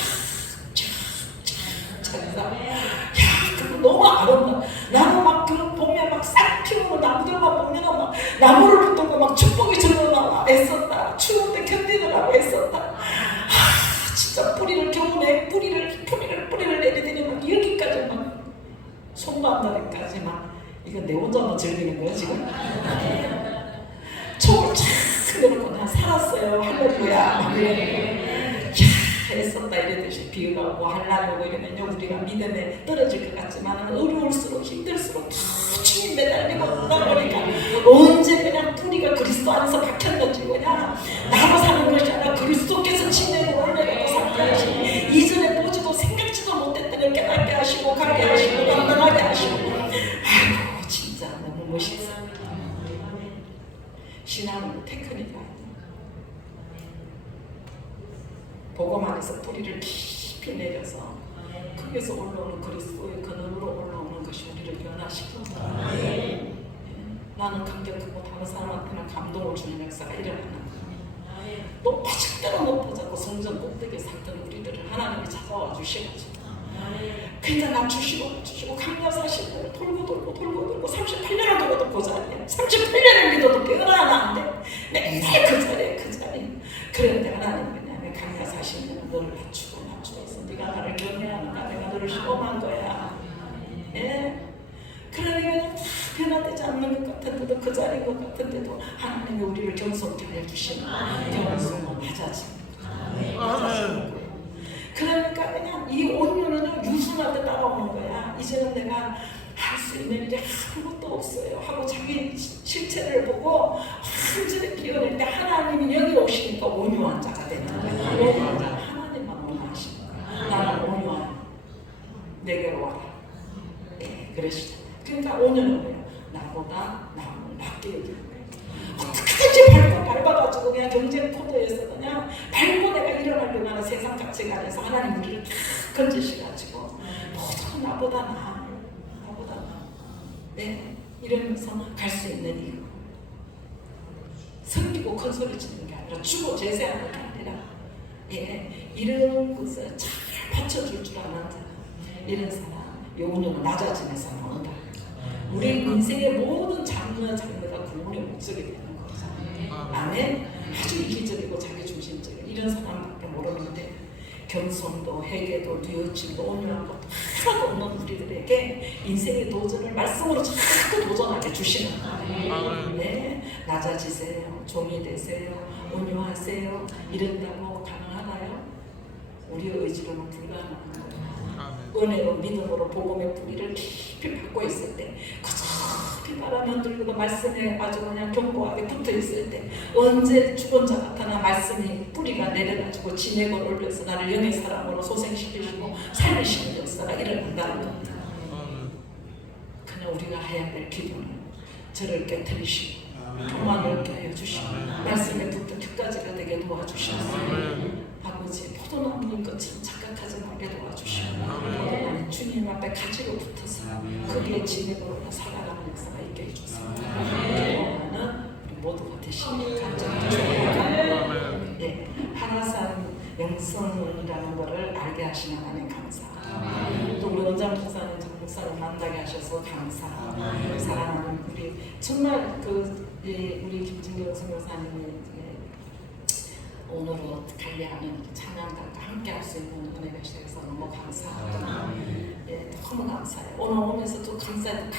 그거 너무 아름다워. 나는 막 그 봄에 막 싹 피우는 나무들만 보면 막 나무를 붙들고 막 축복이 절로나와 애썼다. 추운데 견디느라고 애썼다. 진짜 뿌리를 겨우내 뿌리를 내리더니 막 여기까지 막 손도 안 닿을까지 막 이건 내 혼자만 즐기는 거야 지금. 촉을 쫙 내놓고 나 살았어요 할렐루야 막 이러는 애썼다 이러듯이 비가 오고 한란이 오고 이러면요 우리가 믿음에 떨어질 것 같지만 어려울수록 힘들수록 주님 매달리고 오다 보니까 언제 그냥 뿌리가 그리스도 안에서 박혔는지 그냥 나로 사는 것이 아니라 그리스도께서 진행을 올려놓고 살게 하시고 이전에 보지도 생각지도 못했던 걸 깨닫게 하시고 가게 하시고 감당하게 하시고 아이고 진짜 너무 멋있어. 신앙은 테크닉이 아니야. 복음 안에서 뿌리를 깊이 내려서 거기서 올라오는 그리스도의 근원으로 올라오는 것이 우리를 변화시키는 거야. 나는 감격하고 다른 사람한테는 감동을 주는 역사가 일어나는 거야. 높아질 대로 높아졌고 성전 꼭대기에 살던 우리들을 하나님이 찾아와 주셔가지고 그러니까 낮추시고 강야사시고 돌고 38년을 돌아도 그 자리에 38년을 믿어도 변화가 안 돼. 맨날 그 자리에 그런데 하나님 그냥 강야사시면 너를 낮추고 해서 네가 나를 견해하는가 내가 너를 시험한 거야. 예? 그러니까 변화되지 않는 것 같은데 것도 그 자리인 것 같은데도 하나님이 우리를 겸손케 하여 주시는 겸손은 낮아지는 거예요. 그러니까 그냥 이 온유는요 유순하게 따라오는 거야. 이제는 내가 할 수 있는 일이 아무것도 없어요 하고 자기 실체를 보고 완전히 비워낼 때 하나님이 여기 오시니까 온유한 자가 되는 거야. 온유한 자는 하나님만 온유하시는 거야. 나는 온유한 내게로 와라. 네, 그러시잖아요. 그러니까 온유는 뭐예요? 나보다 남을 낮게 여기는 거예요. 어떻게든지 밟아가지고 그냥 경쟁 포도에서 그냥 밟고 내가 일어나려고 하는 세상 가치관에서 하나님 우리를 탁 건지셔가지고 모두 나보다 나아. 네, 이러면서 갈 수 있는 이유. 섬기고 큰 소리 치는 게 아니라 주고 제세하는 게 아니라 이런 것을 잘 받쳐줄 줄 아는 사람, 이런 사람 영혼은 낮아지는 사람 온다. 우리 인생의 모든 장르가 그분의 목적이 되는 거죠. 아멘. 아주 이기적이고 자기중심적인 이런 사람밖에 모르는데 겸손도 회개도 뉘어짐도 온유한 것도 하나도 없는 우리들에게 인생의 도전을 말씀으로 자꾸 도전하게 주시는 거예요. 네, 낮아지세요. 종이 되세요. 온유하세요. 이런다고 가능하나요? 우리의 의지로는 불가능한 거예요. 은혜로 믿음으로 복음의 뿌리를 깊이 받고 있을 때 그저 비바람 흔들고 말씀에 아주 그냥 견고하게 붙어 있을 때 언제 죽은 자 나타나 말씀이 뿌리가 내려가지고 진액을 올려서 나를 영의 사람으로 소생시키시고 살리시는 역사가 일어난다는 겁니다. 그냥 우리가 해야 할 기도는 저를 깨뜨리시고 통만 넓게 하여 주시고 말씀에 붙든 끝까지가 되게 도와주시고 아버지 포도나무인 것처럼 착각하지 말게 도와주시고 포도나무 주님 앞에 가지로 붙어서 거기에 진액으로 살아가는 역사가 있게 해주소서. 기도하는 우리 모두가 되시니 간절히 축원합니다. 네, 하나산 영성이라는 것을 알게 하시는 하나님 감사합니다. 또 우리 원장 목사님, 정 목사님 만나게 하셔서 감사합니다. 사랑하는 우리 정말 우리 김진경 선교사님이 오늘은 관리하는 찬양단과 함께 할 수 있는 은혜가 있어서 너무 감사합니다. 예, 너무 감사해요. 오늘 오면서 또 감사해요.